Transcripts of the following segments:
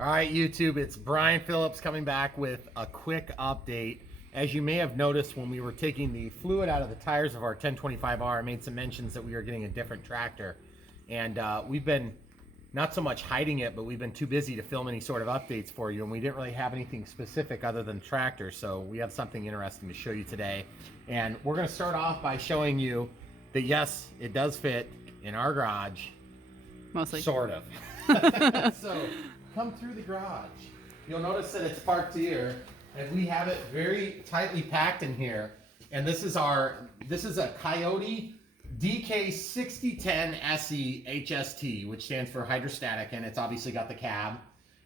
All right, YouTube, it's Brian Phillips coming back with a quick update. As you may have noticed, when we were taking the fluid out of the tires of our 1025R, I made some mentions that we were getting a different tractor. And we've been not so much hiding it, but we've been too busy to film any sort of updates for you. And we didn't really have anything specific other than tractor. So we have something interesting to show you today. And we're going to start off by showing you that, yes, it does fit in our garage. Mostly. Sort of. So come through the garage. You'll notice that it's parked here, and we have it very tightly packed in here. And this is a Kioti DK6010SE HST, which stands for hydrostatic, and it's obviously got the cab.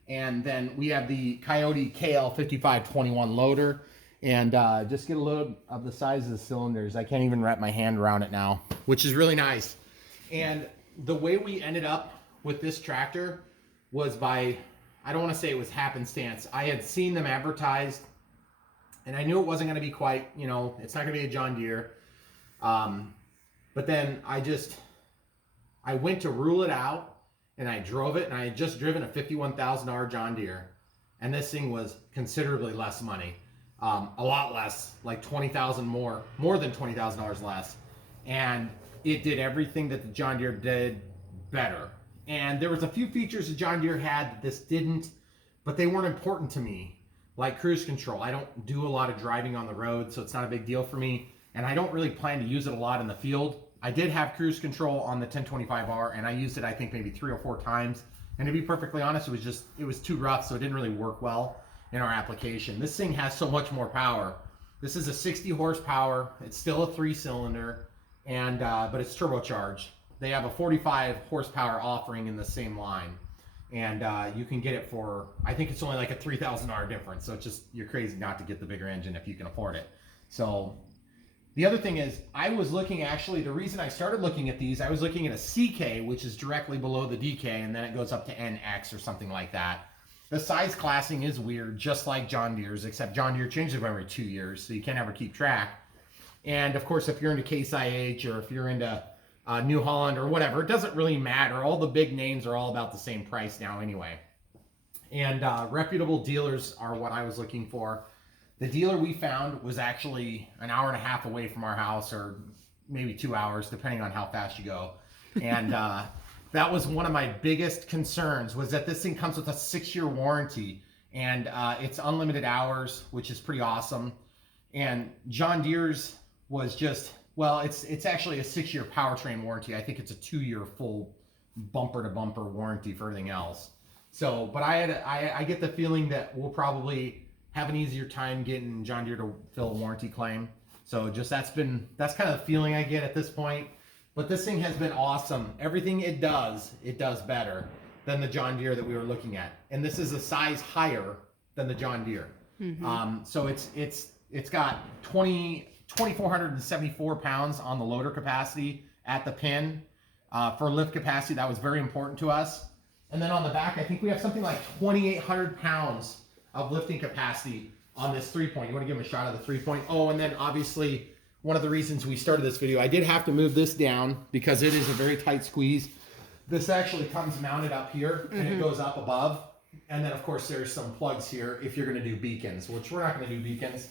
And then we have the Kioti KL5521 loader, and just get a load of the size of the cylinders. I can't even wrap my hand around it now, which is really nice. And the way we ended up with this tractor was by, I don't want to say it was happenstance. I had seen them advertised, and I knew it wasn't going to be quite, it's not going to be a John Deere. But then I went to rule it out, and I drove it, and I had just driven a $51,000 John Deere, and this thing was considerably less money, a lot less, like $20,000 more than $20,000 less, and it did everything that the John Deere did better. And there was a few features the John Deere had that this didn't, but they weren't important to me, like cruise control. I don't do a lot of driving on the road, so it's not a big deal for me, and I don't really plan to use it a lot in the field. I did have cruise control on the 1025R, and I used it, I think, maybe 3 or 4 times. And to be perfectly honest, it was too rough, so it didn't really work well in our application. This thing has so much more power. This is a 60 horsepower. It's still a 3-cylinder, and but it's turbocharged. They have a 45 horsepower offering in the same line, and you can get it for, I think it's only like a $3,000 difference. So it's just, you're crazy not to get the bigger engine if you can afford it. So the other thing is, I was looking, actually, the reason I started looking at these, I was looking at a CK, which is directly below the DK, and then it goes up to NX or something like that. The size classing is weird, just like John Deere's, except John Deere changes them every 2 years, so you can't ever keep track. And of course, if you're into Case IH or if you're into New Holland or whatever, it doesn't really matter. All the big names are all about the same price now anyway. And reputable dealers are what I was looking for. The dealer we found was actually an hour and a half away from our house, or maybe 2 hours, depending on how fast you go. And that was one of my biggest concerns, was that this thing comes with a 6-year warranty, and it's unlimited hours, which is pretty awesome. And John Deere's was just, well, it's actually a 6-year powertrain warranty. I think it's a 2-year full bumper-to-bumper warranty for everything else. So, but I get the feeling that we'll probably have an easier time getting John Deere to fill a warranty claim. So just that's kind of the feeling I get at this point. But this thing has been awesome. Everything it does better than the John Deere that we were looking at. And this is a size higher than the John Deere. Mm-hmm. So it's got 2,474 pounds on the loader capacity at the pin. For lift capacity, that was very important to us. And then on the back, I think we have something like 2,800 pounds of lifting capacity on this 3-point. You want to give them a shot of the 3-point? Oh, and then obviously, one of the reasons we started this video, I did have to move this down because it is a very tight squeeze. This actually comes mounted up here, and it goes up above. And then, of course, there's some plugs here if you're going to do beacons, which we're not going to do beacons.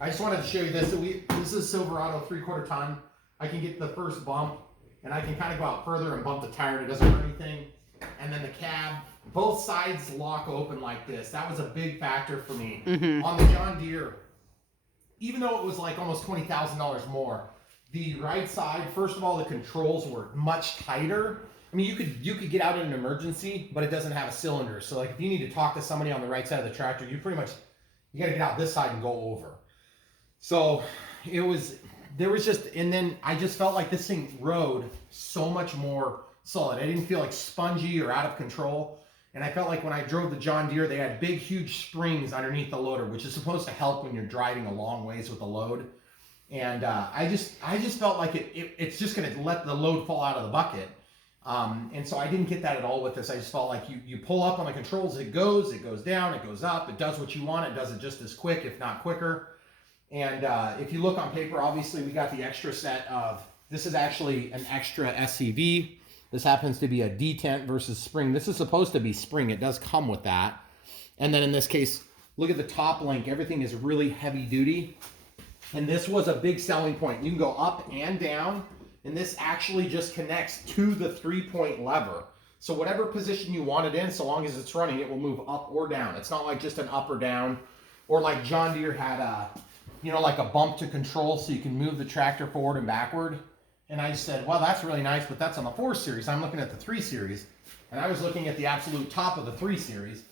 I just wanted to show you this. This is Silverado 3/4 ton. I can get the first bump, and I can kind of go out further and bump the tire, and it doesn't hurt anything. And then the cab, both sides lock open like this. That was a big factor for me. On the John Deere, even though it was like almost $20,000 more, the right side, first of all, the controls were much tighter. I mean, you could get out in an emergency, but it doesn't have a cylinder. So like if you need to talk to somebody on the right side of the tractor, you got to get out this side and go over. So and then I just felt like this thing rode so much more solid. I didn't feel like spongy or out of control. And I felt like when I drove the John Deere, they had big, huge springs underneath the loader, which is supposed to help when you're driving a long ways with a load. And I just felt like it's just going to let the load fall out of the bucket. And so I didn't get that at all with this. I just felt like you pull up on the controls, it goes down, it goes up, it does what you want, it does it just as quick, if not quicker. And if you look on paper, obviously we got the extra set of, this is actually an extra SCV This happens to be a detent versus spring. This is supposed to be spring. It does come with that. And then in this case, look at the top link. Everything is really heavy duty. And this was a big selling point. You can go up and down, and this actually just connects to the 3-point lever. So whatever position you want it in, so long as it's running, it will move up or down. It's not like just an up or down, or like John Deere had a, you know, like a bump to control so you can move the tractor forward and backward. And I said, well, that's really nice, but that's on the 4 Series. I'm looking at the 3 Series, and I was looking at the absolute top of the 3 Series.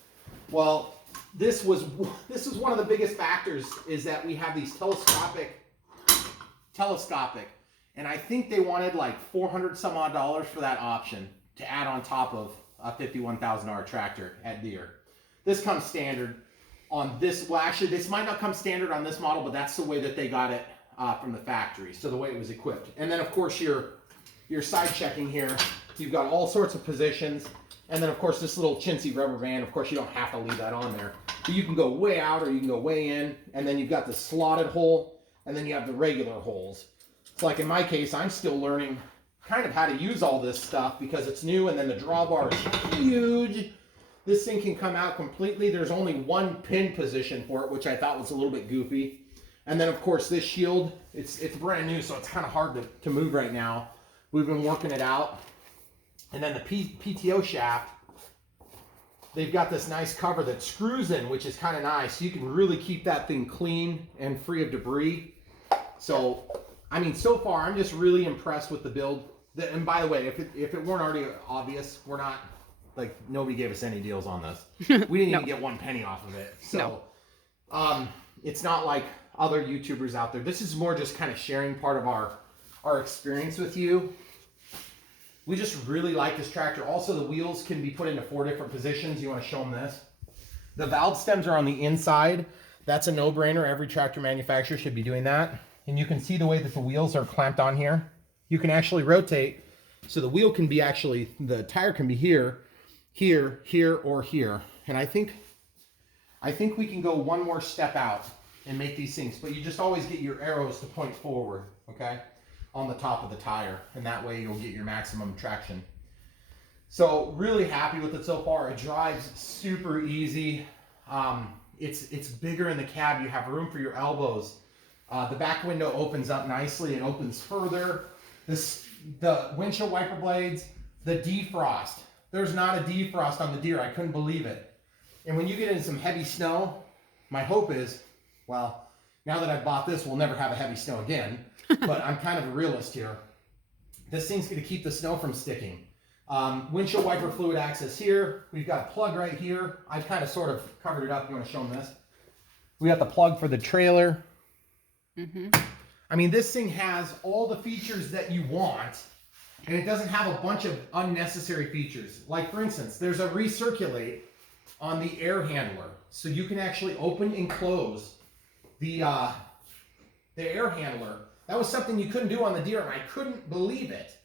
Well, this is one of the biggest factors, is that we have these telescopic, and I think they wanted like $400 some odd for that option to add on top of a $51,000 tractor at Deere. This comes standard on this. Well, actually, this might not come standard on this model, but that's the way that they got it from the factory. So the way it was equipped. And then of course your side checking here, you've got all sorts of positions. And then of course this little chintzy rubber band, of course you don't have to leave that on there. But you can go way out or you can go way in. And then you've got the slotted hole, and then you have the regular holes. It's like in my case, I'm still learning kind of how to use all this stuff because it's new, and then the drawbar is huge. This thing can come out completely. There's only one pin position for it, which I thought was a little bit goofy. And then of course this shield, it's brand new, so it's kind of hard to move right now. We've been working it out. And then the PTO shaft, they've got this nice cover that screws in, which is kind of nice. You can really keep that thing clean and free of debris. So, I mean, so far I'm just really impressed with the build. And by the way, if it weren't already obvious, we're not, like, nobody gave us any deals on this. We didn't even get 1 penny off of it. So, it's not like other YouTubers out there. This is more just kind of sharing part of our experience with you. We just really like this tractor. Also, the wheels can be put into 4 different positions. You want to show them this? The valve stems are on the inside. That's a no-brainer. Every tractor manufacturer should be doing that. And you can see the way that the wheels are clamped on here. You can actually rotate, so the wheel can be actually, the tire can be here, here, here, or here. And I think we can go one more step out and make these things, but you just always get your arrows to point forward, okay, on the top of the tire, and that way you'll get your maximum traction. So really happy with it so far. It drives super easy. It's bigger in the cab. You have room for your elbows. The back window opens up nicely. It opens further. The windshield wiper blades, the defrost. There's not a defrost on the Deere. I couldn't believe it. And when you get in some heavy snow, my hope is, well, now that I've bought this, we'll never have a heavy snow again. But I'm kind of a realist here. This thing's going to keep the snow from sticking. Windshield wiper fluid access here. We've got a plug right here. I've kind of sort of covered it up. You want to show them this? We got the plug for the trailer. I mean, this thing has all the features that you want, and it doesn't have a bunch of unnecessary features. Like, for instance, there's a recirculate on the air handler. So you can actually open and close the air handler. That was something you couldn't do on the Deere, and I couldn't believe it.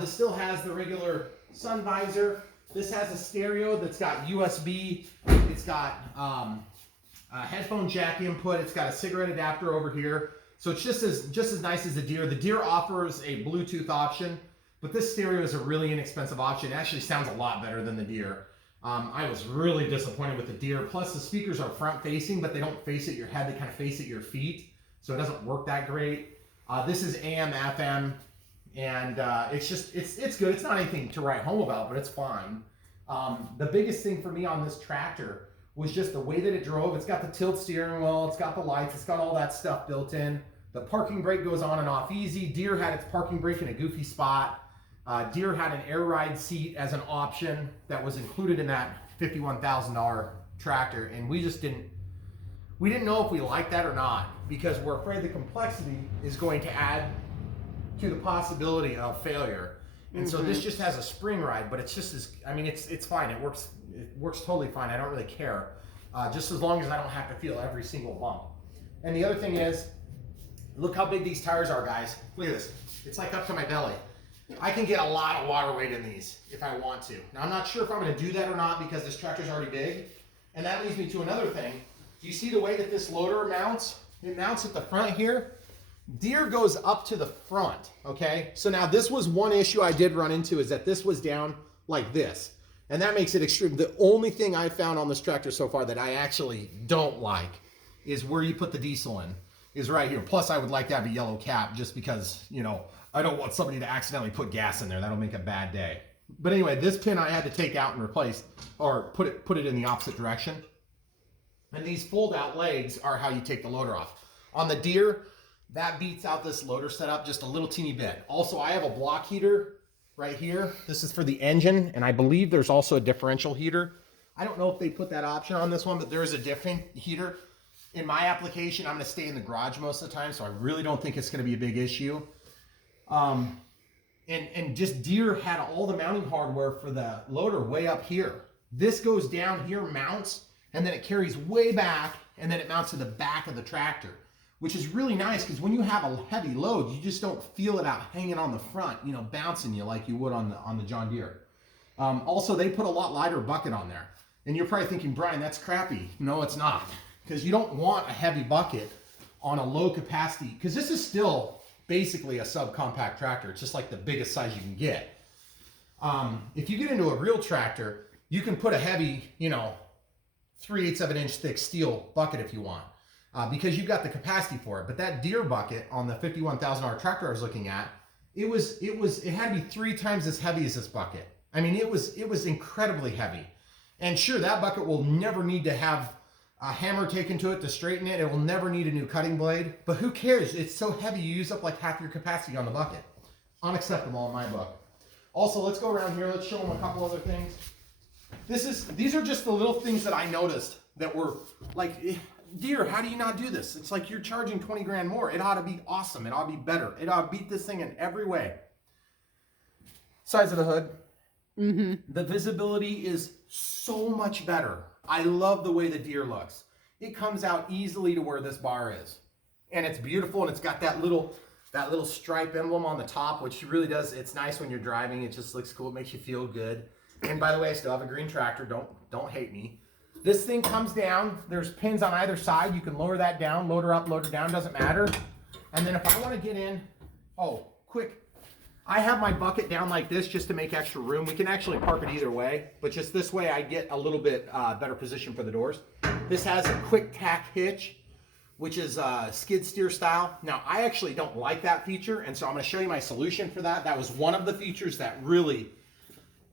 This still has the regular sun visor. This has a stereo that's got USB. It's got a headphone jack input. It's got a cigarette adapter over here. So it's just as nice as the Deere. The Deere offers a Bluetooth option, but this stereo is a really inexpensive option. It actually sounds a lot better than the Deere. I was really disappointed with the Deere. Plus, the speakers are front-facing, but they don't face at your head. They kind of face at your feet, so it doesn't work that great. This is AM, FM, and it's good. It's not anything to write home about, but it's fine. The biggest thing for me on this tractor was just the way that it drove. It's got the tilt steering wheel, it's got the lights, it's got all that stuff built in. The parking brake goes on and off easy. Deere had its parking brake in a goofy spot. Deere had an air ride seat as an option that was included in that $51,000 tractor, and we didn't know if we liked that or not, because we're afraid the complexity is going to add to the possibility of failure. And so this just has a spring ride, but it's just as, I mean, it's fine. It works totally fine. I don't really care, just as long as I don't have to feel every single bump. And the other thing is, look how big these tires are, guys. Look at this. It's like up to my belly. I can get a lot of water weight in these if I want to. Now, I'm not sure if I'm going to do that or not because this tractor's already big. And that leads me to another thing. Do you see the way that this loader mounts? It mounts at the front here, Deere goes up to the front, okay? So now this was one issue I did run into, is that this was down like this. And that makes it extreme. The only thing I found on this tractor so far that I actually don't like is where you put the diesel in, is right here. Plus I would like to have a yellow cap just because, you know, I don't want somebody to accidentally put gas in there. That'll make a bad day. But anyway, this pin I had to take out and replace, or put it in the opposite direction. And these fold out legs are how you take the loader off. On the Deere, that beats out this loader setup just a little teeny bit. Also, I have a block heater right here. This is for the engine, and I believe there's also a differential heater. I don't know if they put that option on this one, but there is a different heater. In my application, I'm gonna stay in the garage most of the time, so I really don't think it's gonna be a big issue. And just Deere had all the mounting hardware for the loader way up here. This goes down here, mounts, and then it carries way back, and then it mounts to the back of the tractor, which is really nice because when you have a heavy load, you just don't feel it out hanging on the front, you know, bouncing you like you would on the John Deere. Also, they put a lot lighter bucket on there. And you're probably thinking, Brian, that's crappy. No, it's not. Because you don't want a heavy bucket on a low capacity, because this is still basically a subcompact tractor. It's just like the biggest size you can get. If you get into a real tractor, you can put a heavy, you know, 3/8 of an inch thick steel bucket if you want. Because you've got the capacity for it. But that Deere bucket on the $51,000 tractor I was looking at, it had to be 3 times as heavy as this bucket. I mean, it was incredibly heavy. And sure, that bucket will never need to have a hammer taken to it to straighten it. It will never need a new cutting blade. But who cares? It's so heavy, you use up like half your capacity on the bucket. Unacceptable in my book. Also, let's go around here. Let's show them a couple other things. These are just the little things that I noticed that were like, Deere, how do you not do this? It's like you're charging 20 grand more. It ought to be awesome. It ought to be better. It ought to beat this thing in every way. Size of the hood. Mm-hmm. The visibility is so much better. I love the way the Deere looks. It comes out easily to where this bar is. And it's beautiful, and it's got that little stripe emblem on the top, which really does, it's nice when you're driving. It just looks cool. It makes you feel good. And by the way, I still have a green tractor. Don't hate me. This thing comes down. There's pins on either side. You can lower that down, loader up, loader down, doesn't matter. And then if I want to get in, quick. I have my bucket down like this just to make extra room. We can actually park it either way, but just this way I get a little bit better position for the doors. This has a quick-tach hitch, which is skid steer style. Now, I actually don't like that feature, and so I'm going to show you my solution for that. That was one of the features that really,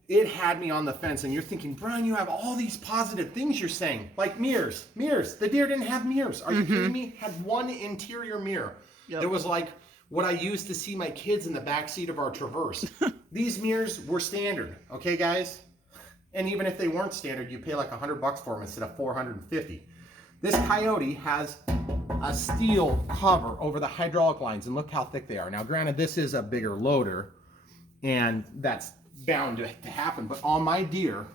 it had me on the fence. And you're thinking, Brian, you have all these positive things you're saying, like mirrors. The Deere didn't have mirrors. Are you kidding me? Had one interior mirror. Yep. It was like what I used to see my kids in the back seat of our Traverse. These mirrors were standard, okay, guys? And even if they weren't standard, you pay like $100 for them instead of $450. This Kioti has a steel cover over the hydraulic lines, and look how thick they are. Now, granted, this is a bigger loader, and that's bound to happen. But on my Deere,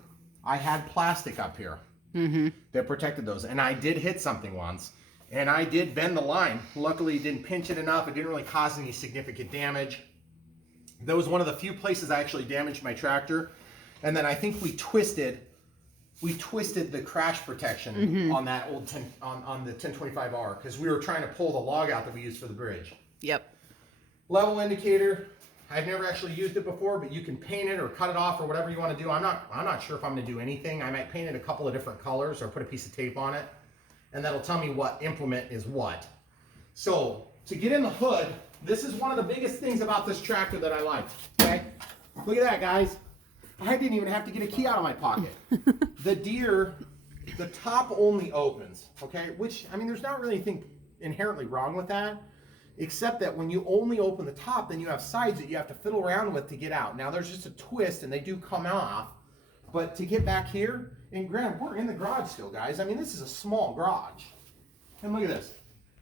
I had plastic up here that protected those, and I did hit something once. And I did bend the line. Luckily, it didn't pinch it enough. It didn't really cause any significant damage. That was one of the few places I actually damaged my tractor. And then I think we twisted the crash protection on that old on the 1025R, because we were trying to pull the log out that we used for the bridge. Yep. Level indicator. I've never actually used it before, but you can paint it or cut it off or whatever you want to do. I'm not sure if I'm going to do anything. I might paint it a couple of different colors or put a piece of tape on it, and that'll tell me what implement is what. So to get in the hood, this is one of the biggest things about this tractor that I like. Okay, look at that, guys. I didn't even have to get a key out of my pocket. The Deere, the top only opens. Okay, which, I mean, there's not really anything inherently wrong with that, except that when you only open the top, then you have sides that you have to fiddle around with to get out. Now there's just a twist, and they do come off, but to get back here, and granted, we're in the garage still, guys. I mean, this is a small garage. And look at this.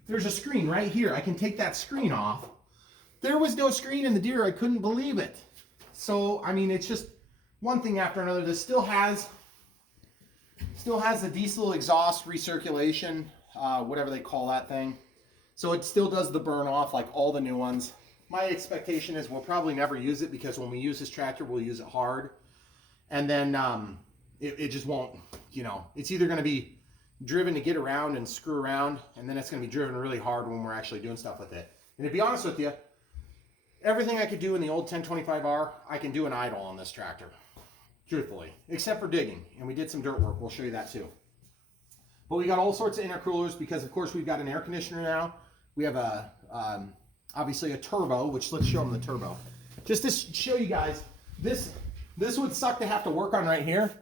There's a screen right here. I can take that screen off. There was no screen in the Deere. I couldn't believe it. So, I mean, it's just one thing after another. This still has the diesel exhaust recirculation, whatever they call that thing. So it still does the burn off like all the new ones. My expectation is we'll probably never use it, because when we use this tractor, we'll use it hard. And then it just won't, you know, it's either going to be driven to get around and screw around, and then it's going to be driven really hard when we're actually doing stuff with it. And to be honest with you, everything I could do in the old 1025R, I can do in idle on this tractor, truthfully, except for digging. And we did some dirt work. We'll show you that too. But we got all sorts of intercoolers because, of course, we've got an air conditioner now. We have a obviously a turbo, which let's show them the turbo. Just to show you guys, this would suck to have to work on right here.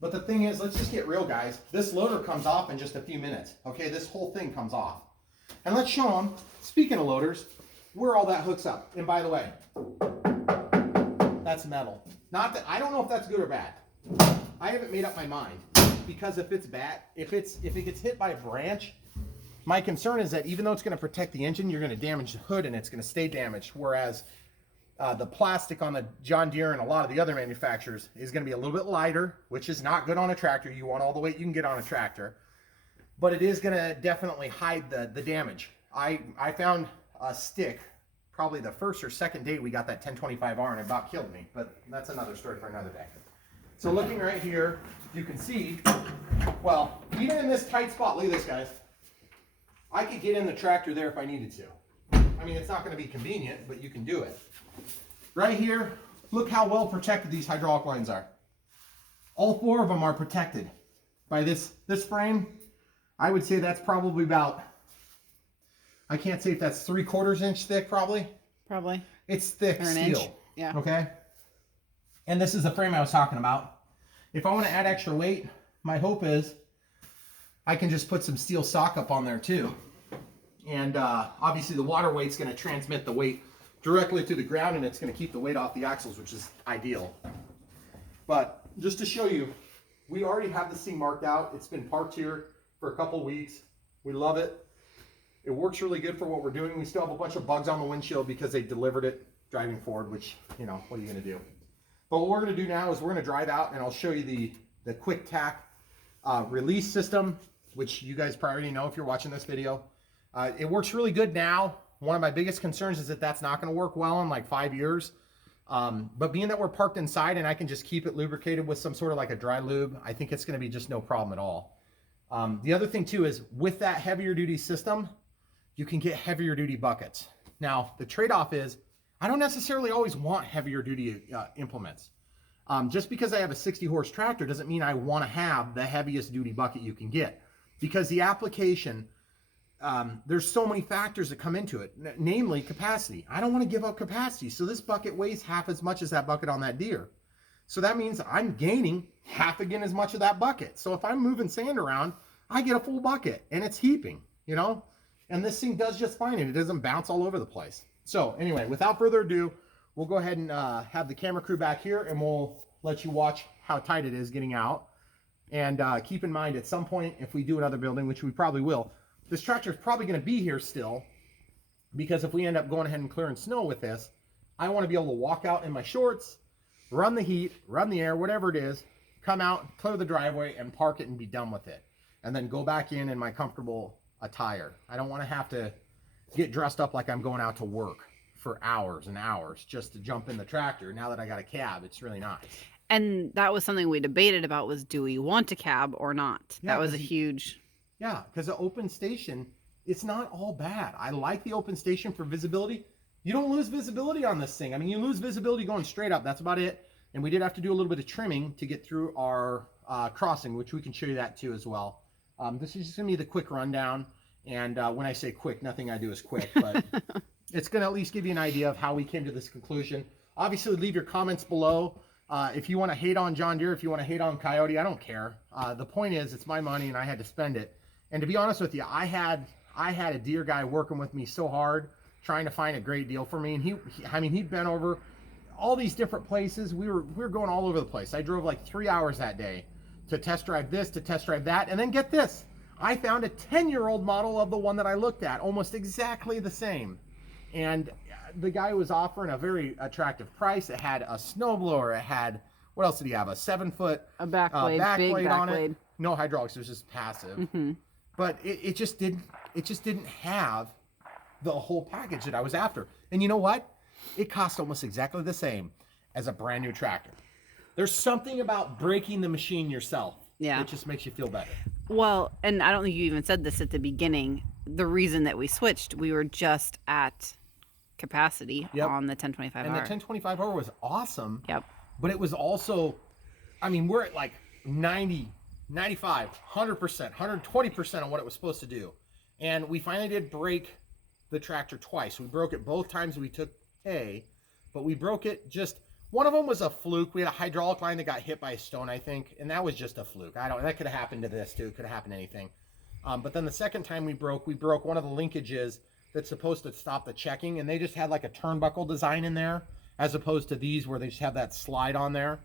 But the thing is, let's just get real, guys. This loader comes off in just a few minutes. Okay, this whole thing comes off. And let's show them, speaking of loaders, where all that hooks up. And by the way, that's metal. Not that, I don't know if that's good or bad. I haven't made up my mind. Because if it's bad, if it gets hit by a branch, my concern is that even though it's going to protect the engine, you're going to damage the hood and it's going to stay damaged. Whereas the plastic on the John Deere and a lot of the other manufacturers is going to be a little bit lighter, which is not good on a tractor. You want all the weight you can get on a tractor, but it is going to definitely hide the damage. I found a stick probably the first or second day we got that 1025R and it about killed me, but that's another story for another day. So looking right here, you can see, well, even in this tight spot, look at this, guys. I could get in the tractor there if I needed to. I mean, it's not going to be convenient, but you can do it. Right here, look how well protected these hydraulic lines are. All four of them are protected by this frame. I would say that's probably about, I can't say if that's 3/4 inch thick, probably. Probably. It's thick or an steel. Inch. Yeah. Okay. And this is the frame I was talking about. If I want to add extra weight, my hope is I can just put some steel sock up on there too. And obviously the water weight's going to transmit the weight directly to the ground and it's going to keep the weight off the axles, which is ideal. But just to show you, we already have this thing marked out. It's been parked here for a couple weeks. We love it. It works really good for what we're doing. We still have a bunch of bugs on the windshield because they delivered it driving forward, which, you know, what are you going to do? But what we're going to do now is we're going to drive out and I'll show you the quick-tach release system, which you guys probably already know if you're watching this video. It works really good now. One of my biggest concerns is that that's not going to work well in like 5 years. But being that we're parked inside and I can just keep it lubricated with some sort of like a dry lube, I think it's going to be just no problem at all. The other thing too is with that heavier duty system, you can get heavier duty buckets. Now, the trade-off is I don't necessarily always want heavier duty implements. Just because I have a 60 horse tractor doesn't mean I want to have the heaviest duty bucket you can get. Because the application, there's so many factors that come into it, namely capacity. I don't want to give up capacity. So this bucket weighs half as much as that bucket on that Deere. So that means I'm gaining half again as much of that bucket. So if I'm moving sand around, I get a full bucket and it's heaping, you know? And this thing does just fine and it doesn't bounce all over the place. So anyway, without further ado, we'll go ahead and have the camera crew back here and we'll let you watch how tight it is getting out. And keep in mind at some point, if we do another building, which we probably will, this tractor is probably going to be here still, because if we end up going ahead and clearing snow with this, I want to be able to walk out in my shorts, run the heat, run the air, whatever it is, come out, clear the driveway and park it and be done with it. And then go back in my comfortable attire. I don't want to have to get dressed up like I'm going out to work for hours and hours just to jump in the tractor. Now that I got a cab, it's really nice. And that was something we debated about was, do we want a cab or not? Yeah, that was a huge... Yeah, because the open station, it's not all bad. I like the open station for visibility. You don't lose visibility on this thing. I mean, you lose visibility going straight up. That's about it. And we did have to do a little bit of trimming to get through our crossing, which we can show you that too as well. This is just going to be the quick rundown. And when I say quick, nothing I do is quick, but it's going to at least give you an idea of how we came to this conclusion. Obviously, leave your comments below. If you want to hate on John Deere, if you want to hate on Kioti, I don't care. The point is, it's my money and I had to spend it. And to be honest with you, I had a Deere guy working with me so hard, trying to find a great deal for me. And I mean, he'd been over all these different places. We were going all over the place. I drove like 3 hours that day to test drive this, to test drive that. And then get this, I found a 10-year-old model of the one that I looked at, almost exactly the same. And the guy was offering a very attractive price. It had a snowblower. It had, what else did he have? A 7-foot a backblade, big backblade on it. No hydraulics. It was just passive. Mm-hmm. But it just didn't have the whole package that I was after. And you know what? It cost almost exactly the same as a brand new tractor. There's something about breaking the machine yourself. Yeah. It just makes you feel better. Well, and I don't think you even said this at the beginning. the reason that we switched. We were just at capacity Yep. on the 1025R. And the 1025R was awesome. Yep. But it was also, I mean, we're at like 90, 95, 100%, 120% on what it was supposed to do. And we finally did break the tractor twice. We broke it both times we took A, but we broke it just, one of them was a fluke. We had a hydraulic line that got hit by a stone, I think, and that was just a fluke. That could have happened to this too. It could have happened to anything. But then the second time we broke one of the linkages that's supposed to stop the checking, and they just had like a turnbuckle design in there, as opposed to these where they just have that slide on there.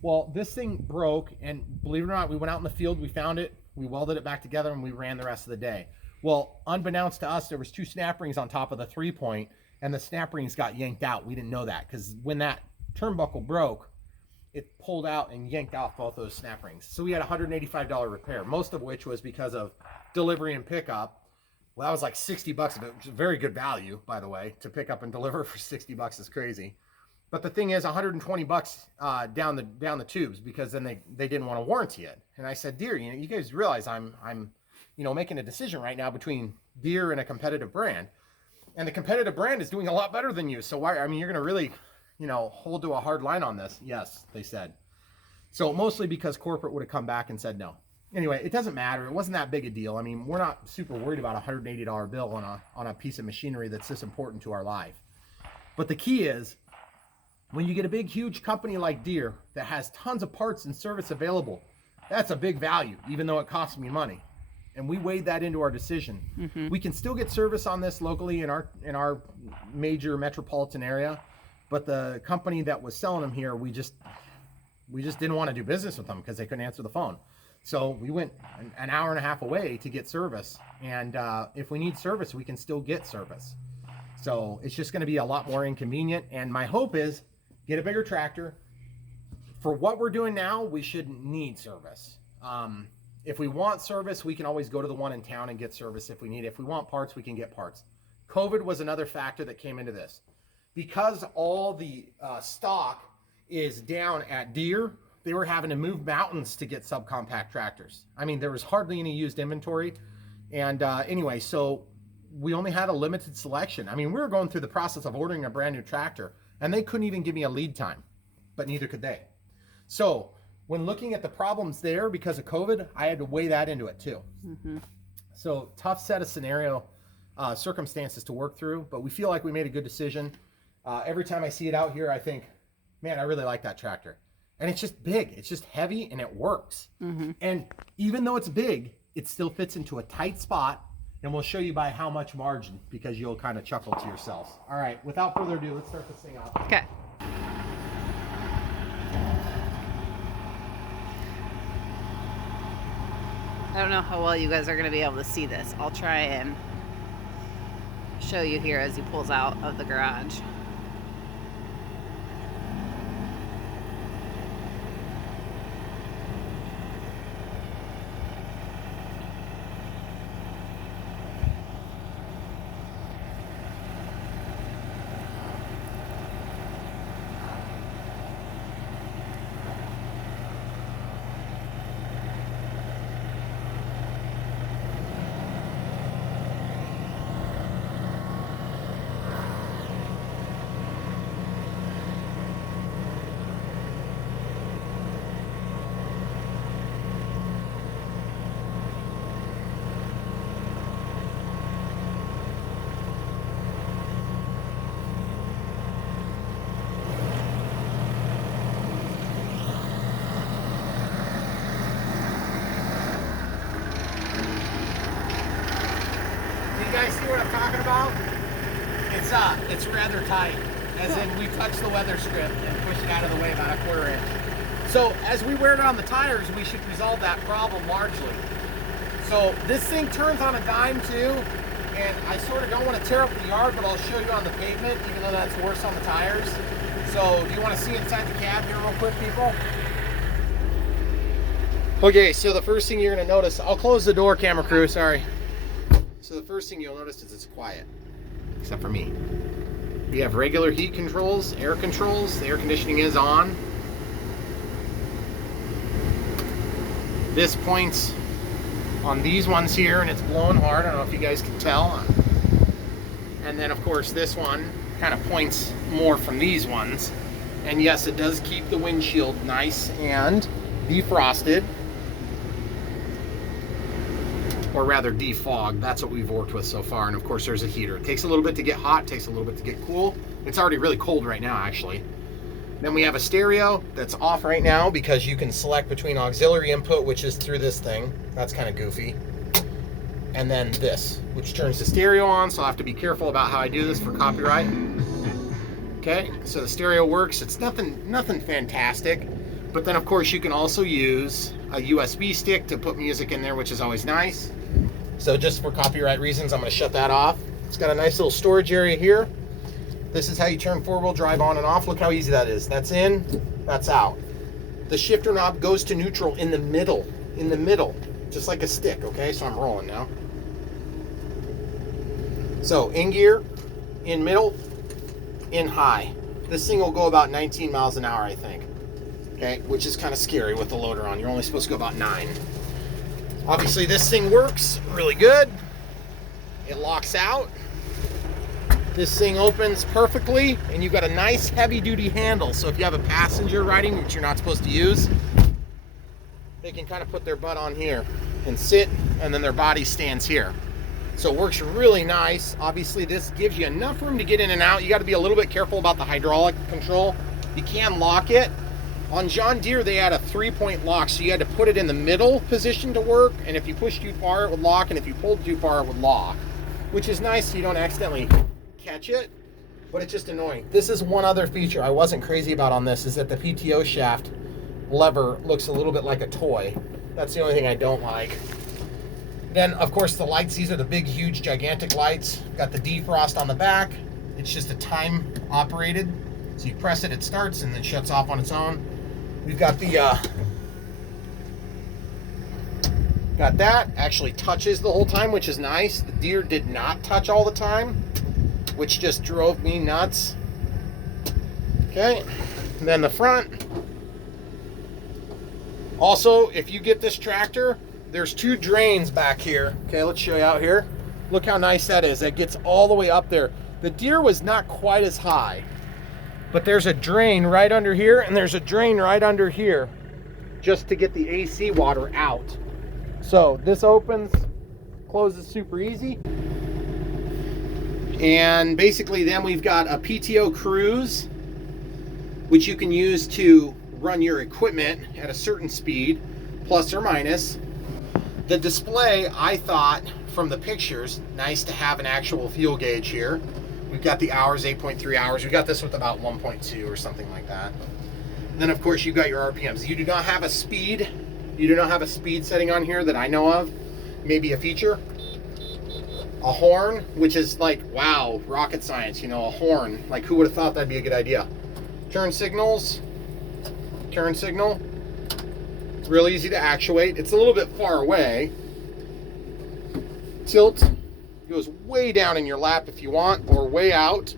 Well, this thing broke, and believe it or not, we went out in the field, we found it, we welded it back together, and we ran the rest of the day. Well, unbeknownst to us, there was 2 snap rings on top of the 3-point, and the snap rings got yanked out. We didn't know that, because when that turnbuckle broke, it pulled out and yanked off both those snap rings. So we had a $185 repair, most of which was because of delivery and pickup. Well, that was like $60 of it, which is very good value, by the way. To pick up and deliver for $60 is crazy. But the thing is, $120 down the tubes, because then they didn't want to warranty it. And I said, Deere, you guys realize I'm making a decision right now between Deere and a competitive brand, and the competitive brand is doing a lot better than you. So why? I mean, you're going to really, hold to a hard line on this. Yes, they said. So mostly because corporate would have come back and said no. Anyway, it doesn't matter. It wasn't that big a deal. I mean, we're not super worried about a $180 bill on a piece of machinery that's this important to our life. But the key is, when you get a big, huge company like Deere that has tons of parts and service available, that's a big value, even though it costs me money. And we weighed that into our decision. Mm-hmm. We can still get service on this locally in our major metropolitan area, but the company that was selling them here, we just didn't want to do business with them because they couldn't answer the phone. So we went an hour and a half away to get service. And if we need service, we can still get service. So it's just going to be a lot more inconvenient. And my hope is get a bigger tractor. For what we're doing now, we shouldn't need service. If we want service, we can always go to the one in town and get service if we need it. If we want parts, we can get parts. COVID was another factor that came into this. Because all the stock is down at Deere, they were having to move mountains to get subcompact tractors. I mean, there was hardly any used inventory. And anyway, so we only had a limited selection. I mean, we were going through the process of ordering a brand new tractor, and they couldn't even give me a lead time, but neither could they. So when looking at the problems there because of COVID, I had to weigh that into it too. Mm-hmm. So tough set of circumstances to work through, but we feel like we made a good decision. Every time I see it out here, I think, man, I really like that tractor. And it's just big, it's just heavy, and it works. Mm-hmm. And even though it's big, it still fits into a tight spot, and we'll show you by how much margin, because you'll kind of chuckle to yourselves. All right, without further ado, let's start this thing up. Okay. I don't know how well you guys are going to be able to see this. I'll try and show you here as he pulls out of the garage. You guys see what I'm talking about? It's rather tight, as in we touched the weather strip and pushed it out of the way about a 1/4 inch. So as we wear down the tires, we should resolve that problem largely. So this thing turns on a dime too, and I sort of don't want to tear up the yard, but I'll show you on the pavement, even though that's worse on the tires. So do you want to see inside the cab here real quick, people? Okay, so the first thing you're going to notice, I'll close the door, camera crew, sorry. So the first thing you'll notice is it's quiet, except for me. We have regular heat controls, air controls. The air conditioning is on. This points on these ones here, and it's blowing hard. I don't know if you guys can tell. And then of course this one kind of points more from these ones. And yes, it does keep the windshield nice and defrosted, or rather defogged. That's what we've worked with so far. And of course there's a heater. It takes a little bit to get hot, takes a little bit to get cool. It's already really cold right now, actually. Then we have a stereo that's off right now because you can select between auxiliary input, which is through this thing. That's kind of goofy. And then this, which turns the stereo on, so I'll have to be careful about how I do this for copyright. Okay, so the stereo works. It's nothing fantastic. But then of course you can also use a USB stick to put music in there, which is always nice. So just for copyright reasons, I'm gonna shut that off. It's got a nice little storage area here. This is how you turn four-wheel drive on and off. Look how easy that is. That's in, that's out. The shifter knob goes to neutral in the middle, just like a stick, okay? So I'm rolling now. So in gear, in middle, in high. This thing will go about 19 miles an hour, I think. Okay, which is kind of scary with the loader on. You're only supposed to go about 9. Obviously this thing works really good. It locks out. This thing opens perfectly, and you've got a nice heavy-duty handle. So if you have a passenger riding, which you're not supposed to use, they can kind of put their butt on here and sit, and then their body stands here. So it works really nice. Obviously this gives you enough room to get in and out. You got to be a little bit careful about the hydraulic control. You can lock it. On John Deere they had a 3-point lock, so you had to put it in the middle position to work, and if you pushed too far it would lock, and if you pulled too far it would lock, which is nice so you don't accidentally catch it, but it's just annoying. This is one other feature I wasn't crazy about on this, is that the PTO shaft lever looks a little bit like a toy. That's the only thing I don't like. Then of course the lights, these are the big huge gigantic lights. Got the defrost on the back. It's just a time operated, so you press it, it starts and then shuts off on its own. We've got the got that actually touches the whole time, which is nice. The Deere did not touch all the time, which just drove me nuts. Okay, and then the front. Also, if you get this tractor, there's 2 drains back here. Okay, let's show you out here. Look how nice that is. That gets all the way up there. The Deere was not quite as high, but there's a drain right under here, and there's a drain right under here, just to get the AC water out. So this opens, closes super easy. And basically then we've got a Pto Cruise, which you can use to run your equipment at a certain speed, plus or minus. The display, I thought from the pictures, nice to have an actual fuel gauge here. We've got the hours, 8.3 hours. We got this with about 1.2 or something like that. And then of course you've got your RPMs. You do not have a speed. You do not have a speed setting on here that I know of. Maybe a feature. A horn, which is like, wow, rocket science, you know, a horn. Like, who would have thought that'd be a good idea? Turn signals. Turn signal. Real easy to actuate. It's a little bit far away. Tilt goes way down in your lap if you want, or way out.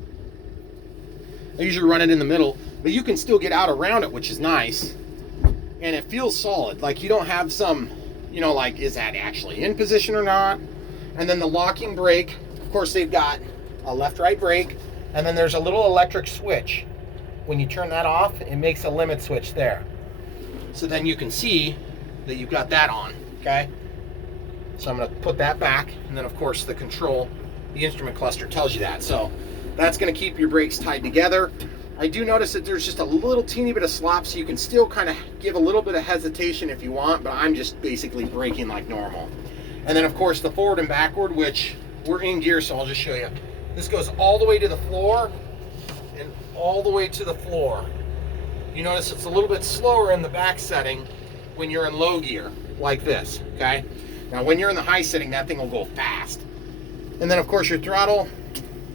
I usually run it in the middle, but you can still get out around it, which is nice. And it feels solid. Like you don't have some, you know, like, is that actually in position or not? And then the locking brake, of course they've got a left-right brake, and then there's a little electric switch. When you turn that off, it makes a limit switch there. So then you can see that you've got that on, okay? So I'm gonna put that back, and then of course the control, the instrument cluster tells you that. So that's gonna keep your brakes tied together. I do notice that there's just a little teeny bit of slop, so you can still kind of give a little bit of hesitation if you want, but I'm just basically braking like normal. And then of course the forward and backward, which we're in gear, so I'll just show you. This goes all the way to the floor and all the way to the floor. You notice it's a little bit slower in the back setting when you're in low gear, like this, okay? Now when you're in the high setting, that thing will go fast. And then of course your throttle,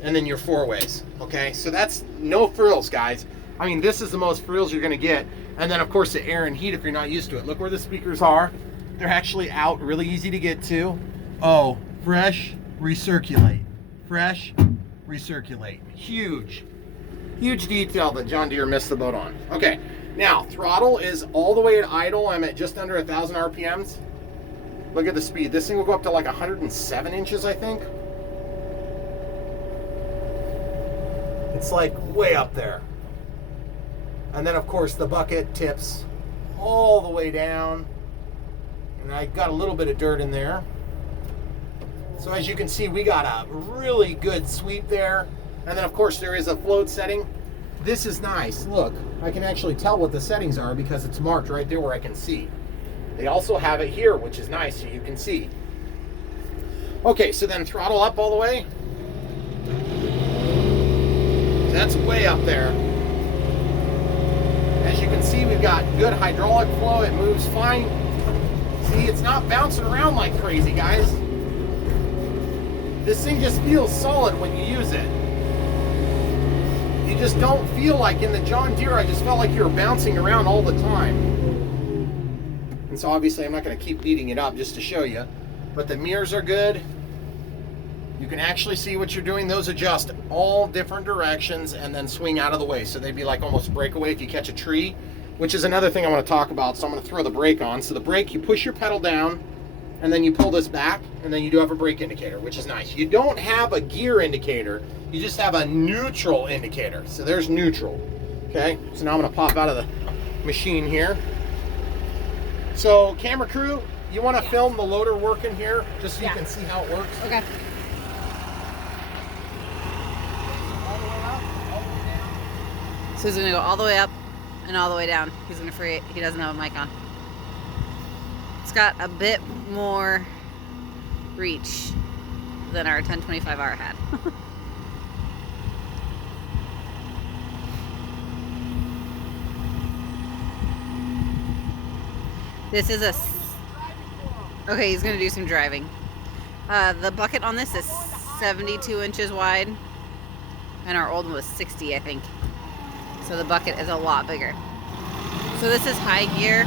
and then your 4-ways, okay? So that's no frills, guys. I mean, this is the most frills you're gonna get. And then of course the air and heat if you're not used to it. Look where the speakers are. They're actually out, really easy to get to. Oh, fresh, recirculate. Fresh, recirculate. Huge, huge detail that John Deere missed the boat on. Okay, now throttle is all the way at idle. I'm at just under 1,000 RPMs. Look at the speed. This thing will go up to like 107 inches, I think. It's like way up there. And then of course the bucket tips all the way down. And I got a little bit of dirt in there. So as you can see, we got a really good sweep there. And then of course there is a float setting. This is nice. Look, I can actually tell what the settings are because it's marked right there where I can see. They also have it here, which is nice, so you can see. Okay, so then throttle up all the way. That's way up there. As you can see, we've got good hydraulic flow. It moves fine. See, it's not bouncing around like crazy, guys. This thing just feels solid when you use it. You just don't feel like in the John Deere, I just felt like you were bouncing around all the time. And so obviously I'm not going to keep beating it up just to show you. But the mirrors are good. You can actually see what you're doing. Those adjust all different directions and then swing out of the way. So they'd be like almost breakaway if you catch a tree, which is another thing I want to talk about. So I'm going to throw the brake on. So the brake, you push your pedal down and then you pull this back and then you do have a brake indicator, which is nice. You don't have a gear indicator. You just have a neutral indicator. So there's neutral. Okay. So now I'm going to pop out of the machine here. So camera crew, you want to film the loader working here just so you can see how it works? Okay. So he's gonna go all the way up and all the way down. He's gonna free it. He doesn't have a mic on. It's got a bit more reach than our 1025R had. This is okay, he's gonna do some driving. The bucket on this is 72 inches wide, and our old one was 60, I think. So the bucket is a lot bigger. So this is high gear.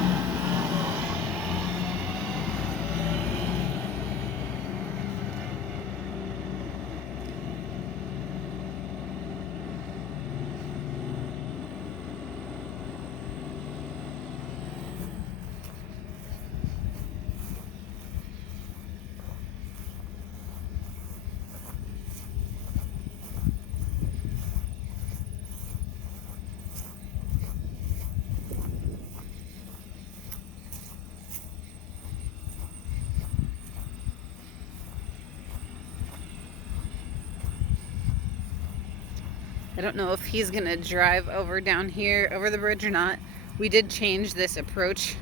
I don't know if he's gonna drive over down here over the bridge or not. We did change this approach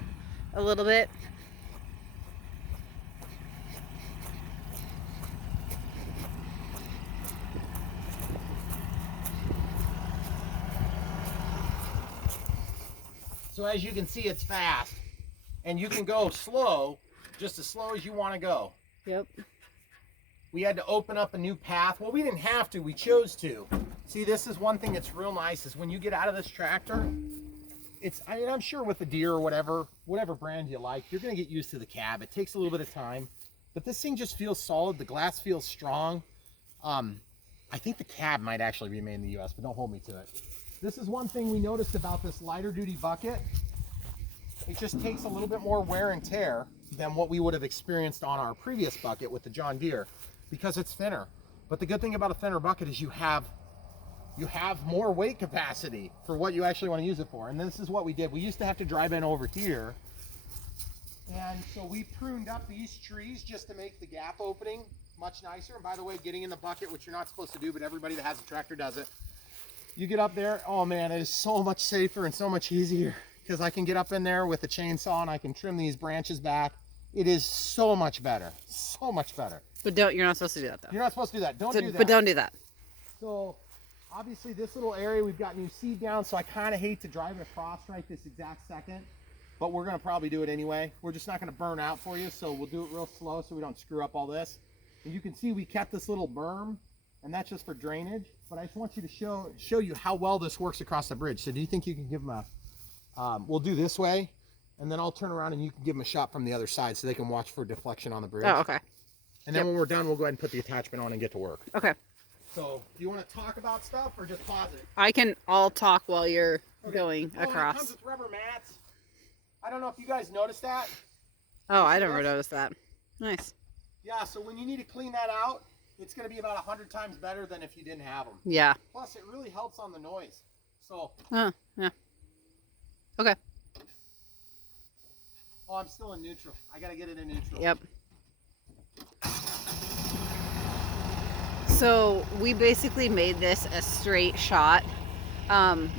a little bit. So as you can see, it's fast and you can go slow, just as slow as you want to go. Yep. We had to open up a new path. Well, we didn't have to, we chose to. See, this is one thing that's real nice is when you get out of this tractor, I mean, I'm sure with the Deere or whatever brand you like, you're going to get used to the cab. It takes a little bit of time, but this thing just feels solid. The glass feels strong. I think the cab might actually be made in the US, but don't hold me to it. This is one thing we noticed about this lighter duty bucket. It just takes a little bit more wear and tear than what we would have experienced on our previous bucket with the John Deere because it's thinner. But the good thing about a thinner bucket is you have more weight capacity for what you actually want to use it for. And this is what we did. We used to have to drive in over here. And so we pruned up these trees just to make the gap opening much nicer. And by the way, getting in the bucket, which you're not supposed to do, but everybody that has a tractor does it. You get up there, oh man, it is so much safer and so much easier because I can get up in there with a chainsaw and I can trim these branches back. It is so much better, so much better. But you're not supposed to do that though. You're not supposed to do that. Don't do that. But don't do that. So obviously this little area, we've got new seed down, so I kind of hate to drive it across right this exact second, but we're going to probably do it anyway. We're just not going to burn out for you, so we'll do it real slow so we don't screw up all this. And you can see we kept this little berm, and that's just for drainage, but I just want you to show you how well this works across the bridge. So do you think you can give them a, we'll do this way, and then I'll turn around and you can give them a shot from the other side so they can watch for deflection on the bridge. Oh, okay. And then when we're done, we'll go ahead and put the attachment on and get to work. Okay. So, do you want to talk about stuff or just pause it? I'll talk while you're going across. It comes with rubber mats. I don't know if you guys noticed that. Oh, I never noticed that. Nice. Yeah, so when you need to clean that out, it's going to be about 100 times better than if you didn't have them. Yeah. Plus, it really helps on the noise. So. Oh, yeah. Okay. Oh, I'm still in neutral. I got to get it in neutral. Yep. So we basically made this a straight shot.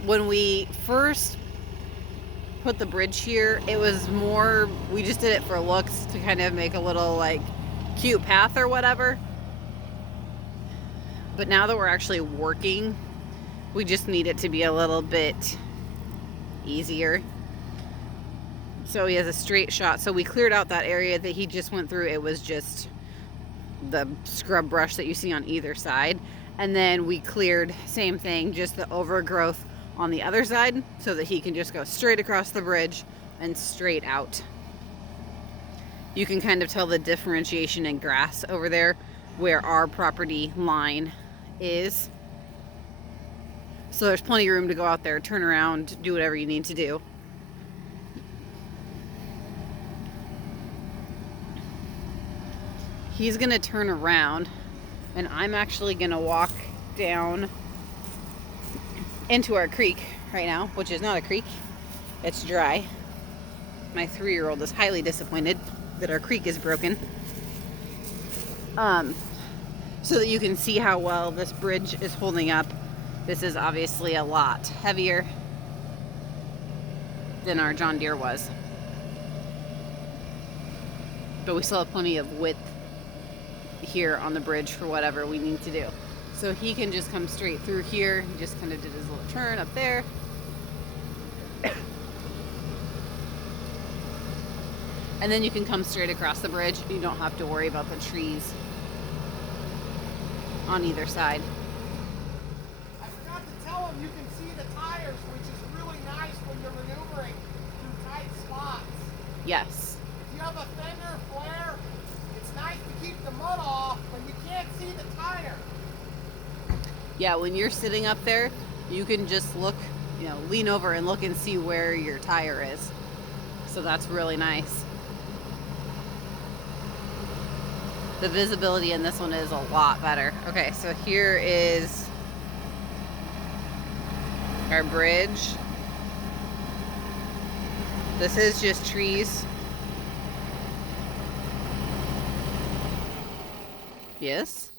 When we first put the bridge here, it was more, we just did it for looks to kind of make a little like cute path or whatever. But now that we're actually working, we just need it to be a little bit easier. So he has a straight shot. So we cleared out that area that he just went through. It was just the scrub brush that you see on either side. And then we cleared, same thing, just the overgrowth on the other side so that he can just go straight across the bridge and straight out. You can kind of tell the differentiation in grass over there where our property line is. So there's plenty of room to go out there, turn around, do whatever you need to do. He's gonna turn around and I'm actually gonna walk down into our creek right now, which is not a creek, it's dry. My 3-year-old is highly disappointed that our creek is broken. So that you can see how well this bridge is holding up. This is obviously a lot heavier than our John Deere was. But we still have plenty of width here on the bridge for whatever we need to do. So he can just come straight through here. He just kind of did his little turn up there. And then you can come straight across the bridge. You don't have to worry about the trees on either side. I forgot to tell him you can see the tires, which is really nice when you're maneuvering through tight spots. Yes. If you have a fender flare, it's nice to keep the mud off, but you can't see the tire. Yeah, when you're sitting up there, you can just look, you know, lean over and look and see where your tire is. So that's really nice. The visibility in this one is a lot better. Okay, so here is our bridge. This is just trees. Yes.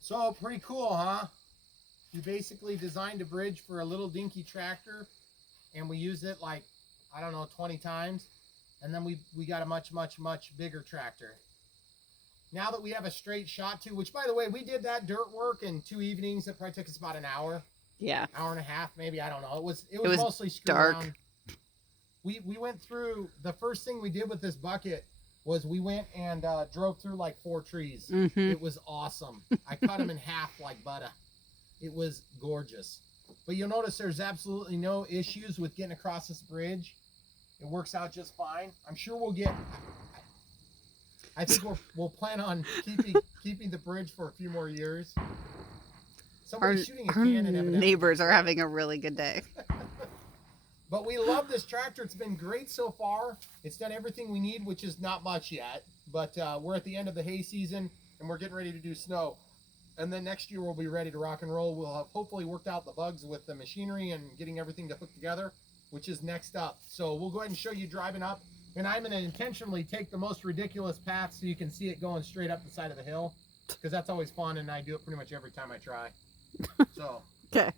So pretty cool, huh? We basically designed a bridge for a little dinky tractor, and we used it like, I don't know, 20 times. And then we got a much bigger tractor. Now that we have a straight shot to, which by the way, we did that dirt work in 2 evenings. It probably took us about an hour. Yeah. Hour and a half, maybe. I don't know. It was mostly screwed dark. around. We went through, the first thing we did with this bucket was we went and drove through like 4 trees. Mm-hmm. It was awesome. I cut them in half like butter. It was gorgeous. But you'll notice there's absolutely no issues with getting across this bridge. It works out just fine. I'm sure we'll get, I think we'll plan on keeping the bridge for a few more years. Somebody's shooting a cannon, evidently. Neighbors are having a really good day. But we love this tractor. It's been great so far. It's done everything we need, which is not much yet. But we're at the end of the hay season, and we're getting ready to do snow. And then next year we'll be ready to rock and roll. We'll have hopefully worked out the bugs with the machinery and getting everything to hook together, which is next up. So we'll go ahead and show you driving up. And I'm going to intentionally take the most ridiculous path so you can see it going straight up the side of the hill, because that's always fun, and I do it pretty much every time I try. So. Okay.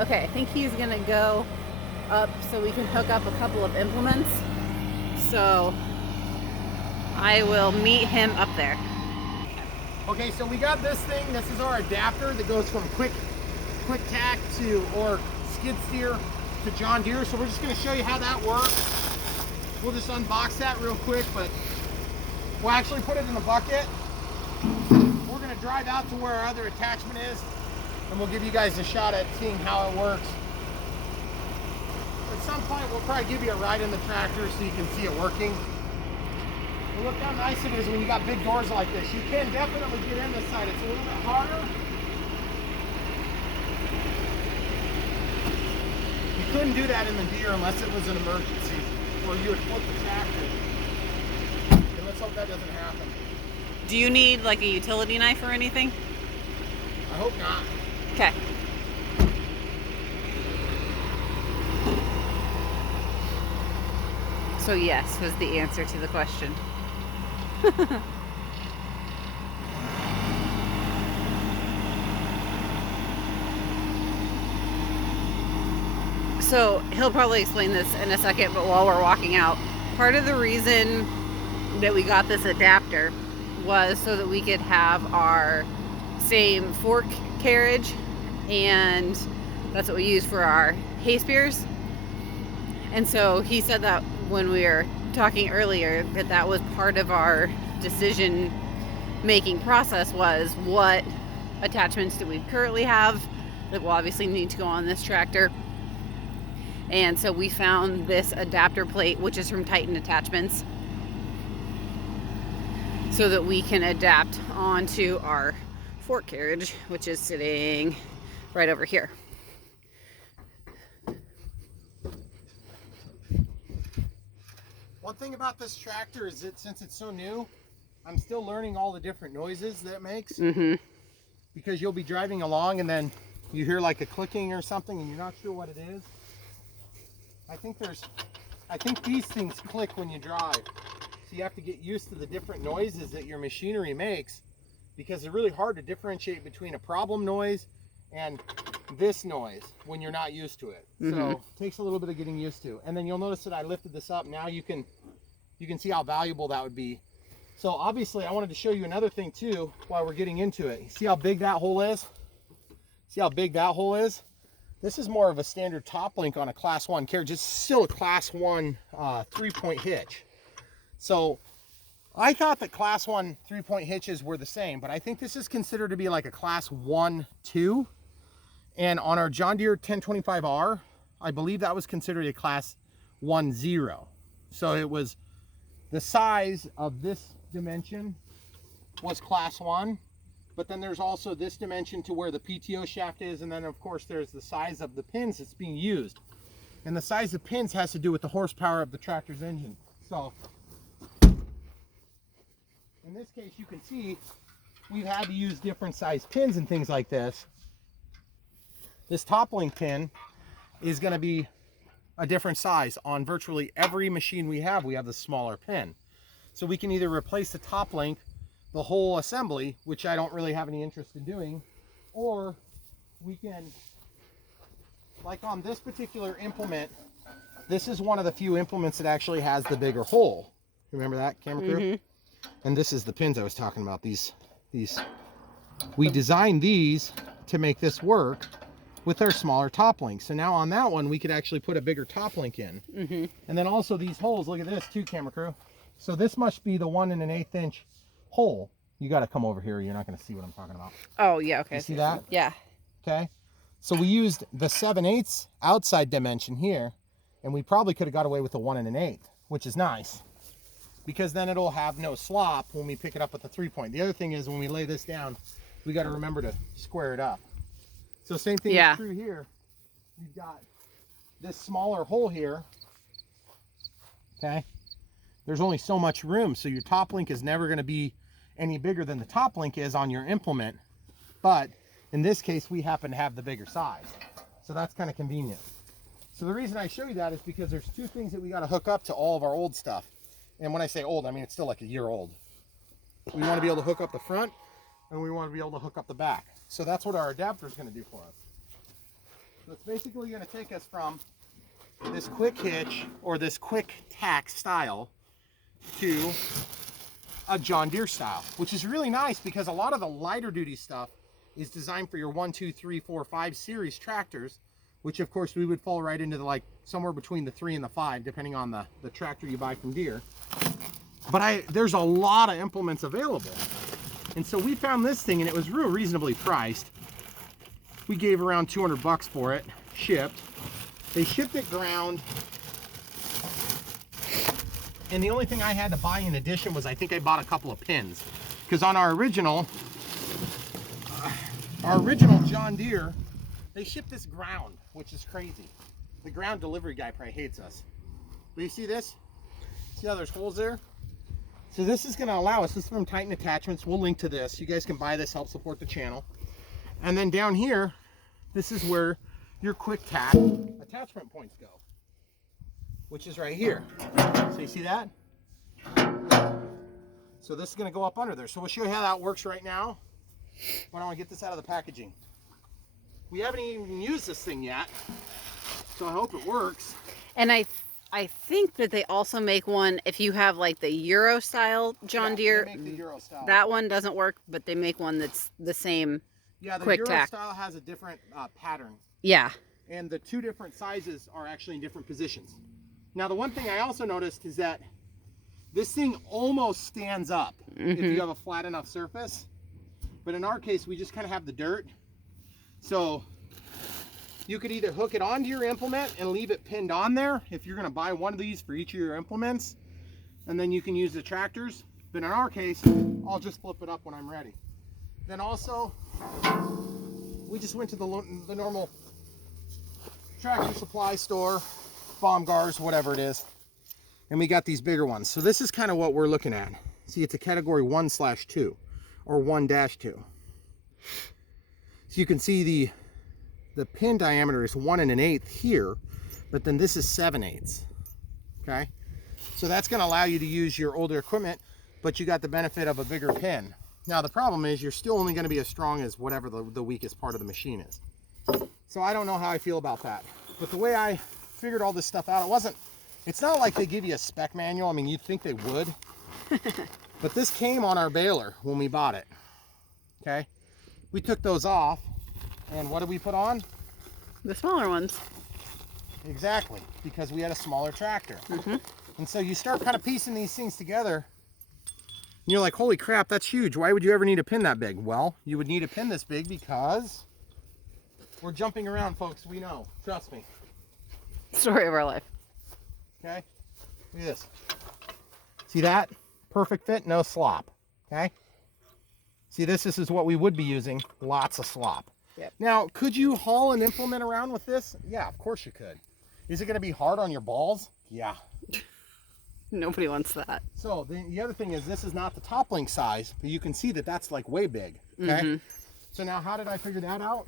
Okay, I think he's gonna go up so we can hook up a couple of implements. So I will meet him up there. Okay, so we got this thing. This is our adapter that goes from quick-tach to, or skid steer to John Deere. So we're just gonna show you how that works. We'll just unbox that real quick, but we'll actually put it in a bucket. We're gonna drive out to where our other attachment is, and we'll give you guys a shot at seeing how it works. At some point, we'll probably give you a ride in the tractor so you can see it working. But look how nice it is when you got big doors like this. You can definitely get in this side. It's a little bit harder. You couldn't do that in the Deere unless it was an emergency, or you would flip the tractor. And let's hope that doesn't happen. Do you need like a utility knife or anything? I hope not. Okay. So yes was the answer to the question. So he'll probably explain this in a second, but while we're walking out, part of the reason that we got this adapter was so that we could have our same fork carriage, and that's what we use for our hay spears. And so he said that when we were talking earlier, that was part of our decision making process, was what attachments do we currently have that will obviously need to go on this tractor. And so we found this adapter plate, which is from Titan Attachments, so that we can adapt onto our fork carriage, which is sitting right over here. One thing about this tractor is that since it's so new, I'm still learning all the different noises that it makes. Mm-hmm. Because you'll be driving along and then you hear like a clicking or something and you're not sure what it is. I think these things click when you drive. So you have to get used to the different noises that your machinery makes, because they're really hard to differentiate between a problem noise and this noise when you're not used to it. Mm-hmm. So it takes a little bit of getting used to. And then you'll notice that I lifted this up. Now you can see how valuable that would be. So obviously I wanted to show you another thing too while we're getting into it. You see how big that hole is? See how big that hole is? This is more of a standard top link on a class 1 carriage. It's still a class 1 3-point hitch. So I thought that class 1 3-point hitches were the same, but I think this is considered to be like a class 1-2. And on our John Deere 1025R, I believe that was considered a class 1-0. So it was the size of this dimension was class 1. But then there's also this dimension to where the PTO shaft is, and then of course there's the size of the pins that's being used. And the size of pins has to do with the horsepower of the tractor's engine. So in this case, you can see we've had to use different size pins and things like this. This top link pin is going to be a different size. On virtually every machine we have the smaller pin. So we can either replace the top link, the whole assembly, which I don't really have any interest in doing, or we can, like on this particular implement, this is one of the few implements that actually has the bigger hole. Remember that, camera crew? Mm-hmm. And this is the pins I was talking about. These we designed these to make this work with their smaller top link. So now on that one, we could actually put a bigger top link in. Mm-hmm. And then also these holes, look at this too, camera crew. So this must be the 1 1/8 inch hole. You got to come over here. You're not going to see what I'm talking about. Oh yeah, okay. You see that? Yeah. Okay. So we used the 7/8 outside dimension here, and we probably could have got away with the 1 1/8, which is nice, because then it'll have no slop when we pick it up with the 3-point. The other thing is when we lay this down, we got to remember to square it up. So same thing is true here. We've got this smaller hole here. Okay. There's only so much room, so your top link is never going to be any bigger than the top link is on your implement. But in this case, we happen to have the bigger size. So that's kind of convenient. So the reason I show you that is because there's two things that we got to hook up to all of our old stuff. And when I say old, I mean it's still like a year old. We want to be able to hook up the front, and we want to be able to hook up the back. So that's what our adapter is going to do for us. So it's basically going to take us from this quick hitch or this quick-tach style to a John Deere style, which is really nice because a lot of the lighter duty stuff is designed for your 1, 2, 3, 4, 5 series tractors, which of course we would fall right into the, like somewhere between the 3 and the 5, depending on the tractor you buy from Deere. But there's a lot of implements available. And so we found this thing and it was real reasonably priced. We gave around 200 bucks for it, shipped. They shipped it ground. And the only thing I had to buy in addition was I think I bought a couple of pins. Because on our original John Deere, they shipped this ground, which is crazy. The ground delivery guy probably hates us. But you see this? See how there's holes there? So this is going to allow us, this is from Titan Attachments. We'll link to this. You guys can buy this, help support the channel. And then down here, this is where your quick-tach attachment points go, which is right here. So you see that? So this is going to go up under there. So we'll show you how that works right now. But I want to get this out of the packaging. We haven't even used this thing yet, so I hope it works. And I think that they also make one if you have like the Euro style John Deere. They make the Euro style. That one doesn't work, but they make one that's the same. Yeah, the quick-tach. Euro style has a different pattern. Yeah. And the two different sizes are actually in different positions. Now the one thing I also noticed is that this thing almost stands up if you have a flat enough surface. But in our case, we just kind of have the dirt. So you could either hook it onto your implement and leave it pinned on there if you're going to buy one of these for each of your implements, and then you can use the tractors. But in our case, I'll just flip it up when I'm ready. Then also, we just went to the normal tractor supply store, Baumgars, whatever it is, and we got these bigger ones. So this is kind of what we're looking at. See, it's a category 1/2 or 1-2. So you can see the pin diameter is 1 1/8 here, but then this is 7/8. Okay, so that's going to allow you to use your older equipment, but you got the benefit of a bigger pin. Now the problem is you're still only going to be as strong as whatever the weakest part of the machine is. So I don't know how I feel about that, but the way I figured all this stuff out, it's not like they give you a spec manual. I mean, you'd think they would, but this came on our baler when we bought it. Okay, we took those off, and what did we put on? The smaller ones. Exactly, because we had a smaller tractor. And so you start kind of piecing these things together, and you're like, holy crap, that's huge. Why would you ever need a pin that big? Well, you would need a pin this big because we're jumping around, folks. We know. Trust me. Story of our life. Okay, look at this. See that? Perfect fit, no slop. Okay? See, this is what we would be using. Lots of slop. Yep. Now, could you haul an implement around with this? Yeah, of course you could. Is it going to be hard on your balls? Yeah. Nobody wants that. So the other thing is, this is not the top link size, but you can see that that's like way big. Okay. So now, how did I figure that out?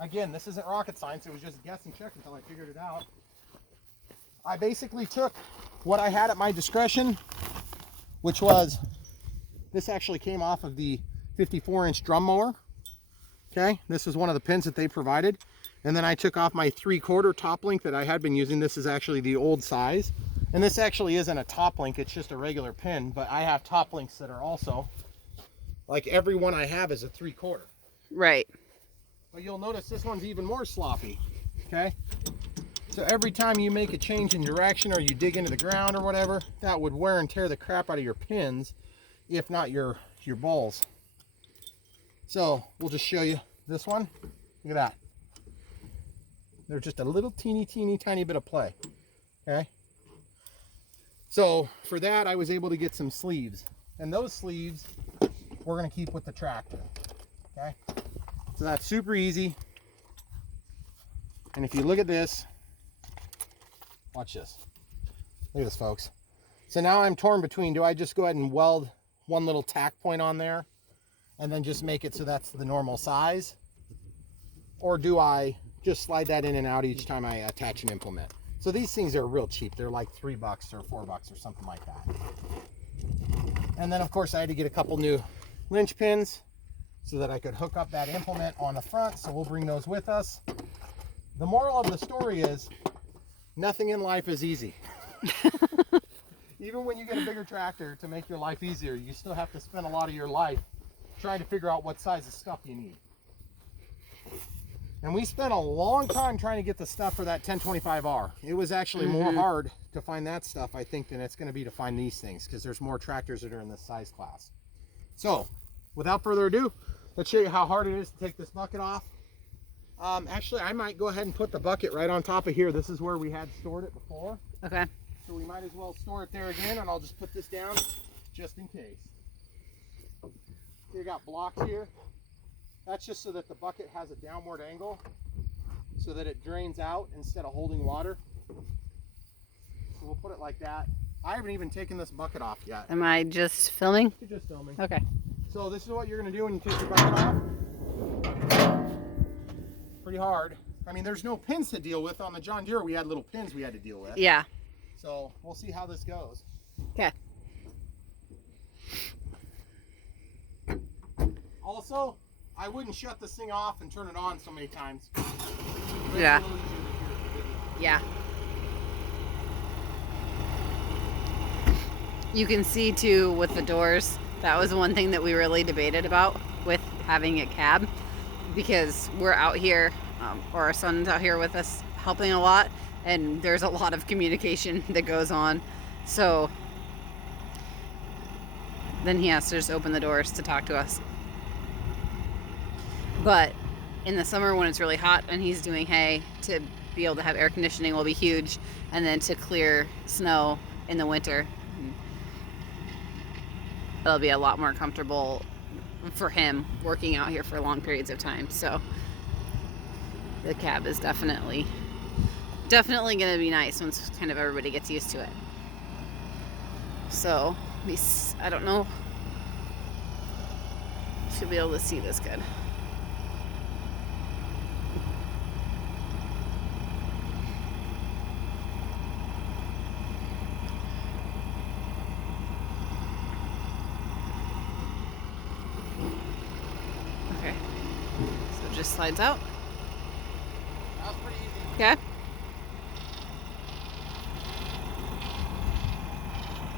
Again, this isn't rocket science. It was just guess and check until I figured it out. I basically took what I had at my discretion, which was, this actually came off of the 54-inch drum mower. Okay, this is one of the pins that they provided. And then I took off my 3/4 top link that I had been using. This is actually the old size. And this actually isn't a top link, it's just a regular pin, but I have top links that are also, like every one I have is a 3/4. Right. But you'll notice this one's even more sloppy, okay? So every time you make a change in direction or you dig into the ground or whatever, that would wear and tear the crap out of your pins, if not your balls. So we'll just show you this one. Look at that. There's just a little teeny tiny bit of play, okay? So for that, I was able to get some sleeves, and those sleeves we're going to keep with the tractor, okay? So that's super easy. And if you look at this, watch this. Look at this, folks. So now I'm torn between, do I just go ahead and weld one little tack point on there and then just make it so that's the normal size? Or do I just slide that in and out each time I attach an implement? So these things are real cheap. They're like $3 or $4 or something like that. And then of course I had to get a couple new linch pins so that I could hook up that implement on the front. So we'll bring those with us. The moral of the story is nothing in life is easy. Even when you get a bigger tractor to make your life easier, you still have to spend a lot of your life trying to figure out what size of stuff you need. And we spent a long time trying to get the stuff for that 1025R. It was actually more hard to find that stuff, I think, than it's going to be to find these things, because there's more tractors that are in this size class. So, without further ado, let's show you how hard it is to take this bucket off. Actually, I might go ahead and put the bucket right on top of here. This is where we had stored it before. Okay. So we might as well store it there again, and I'll just put this down just in case. You got blocks here. That's just so that the bucket has a downward angle so that it drains out instead of holding water. So we'll put it like that. I haven't even taken this bucket off yet. Am I just filming? You're just filming. Okay. So this is what you're going to do when you take your bucket off. Pretty hard. I mean, there's no pins to deal with. On the John Deere, we had little pins we had to deal with. Yeah. So we'll see how this goes. Okay. Also, I wouldn't shut this thing off and turn it on so many times. Yeah. Yeah. You can see too with the doors, that was one thing that we really debated about with having a cab, because we're out here, or our son's out here with us helping a lot, and there's a lot of communication that goes on. So then he has to just open the doors to talk to us. But in the summer when it's really hot and he's doing hay, to be able to have air conditioning will be huge. And then to clear snow in the winter, it'll be a lot more comfortable for him working out here for long periods of time. So the cab is definitely going to be nice once kind of everybody gets used to it. So I don't know, should be able to see this good. Okay, so it just slides out. That was pretty easy. Okay.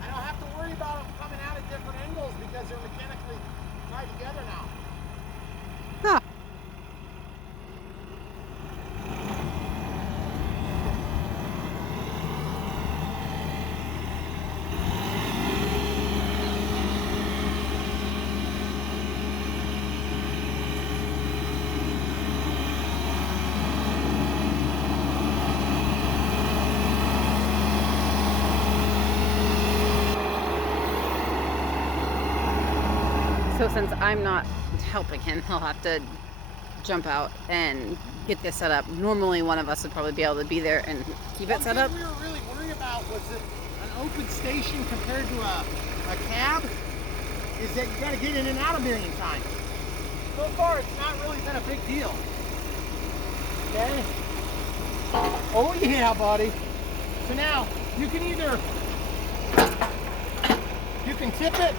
I don't have to worry about them coming out at different angles because they're mechanically tied together now. Huh. So since I'm not helping him, he'll have to jump out and get this set up. Normally one of us would probably be able to be there and keep it set up. What we were really worried about was that an open station compared to a cab is that you got to get in and out a million times. So far, it's not really been a big deal. Okay? Oh yeah, buddy. So now, you can tip it,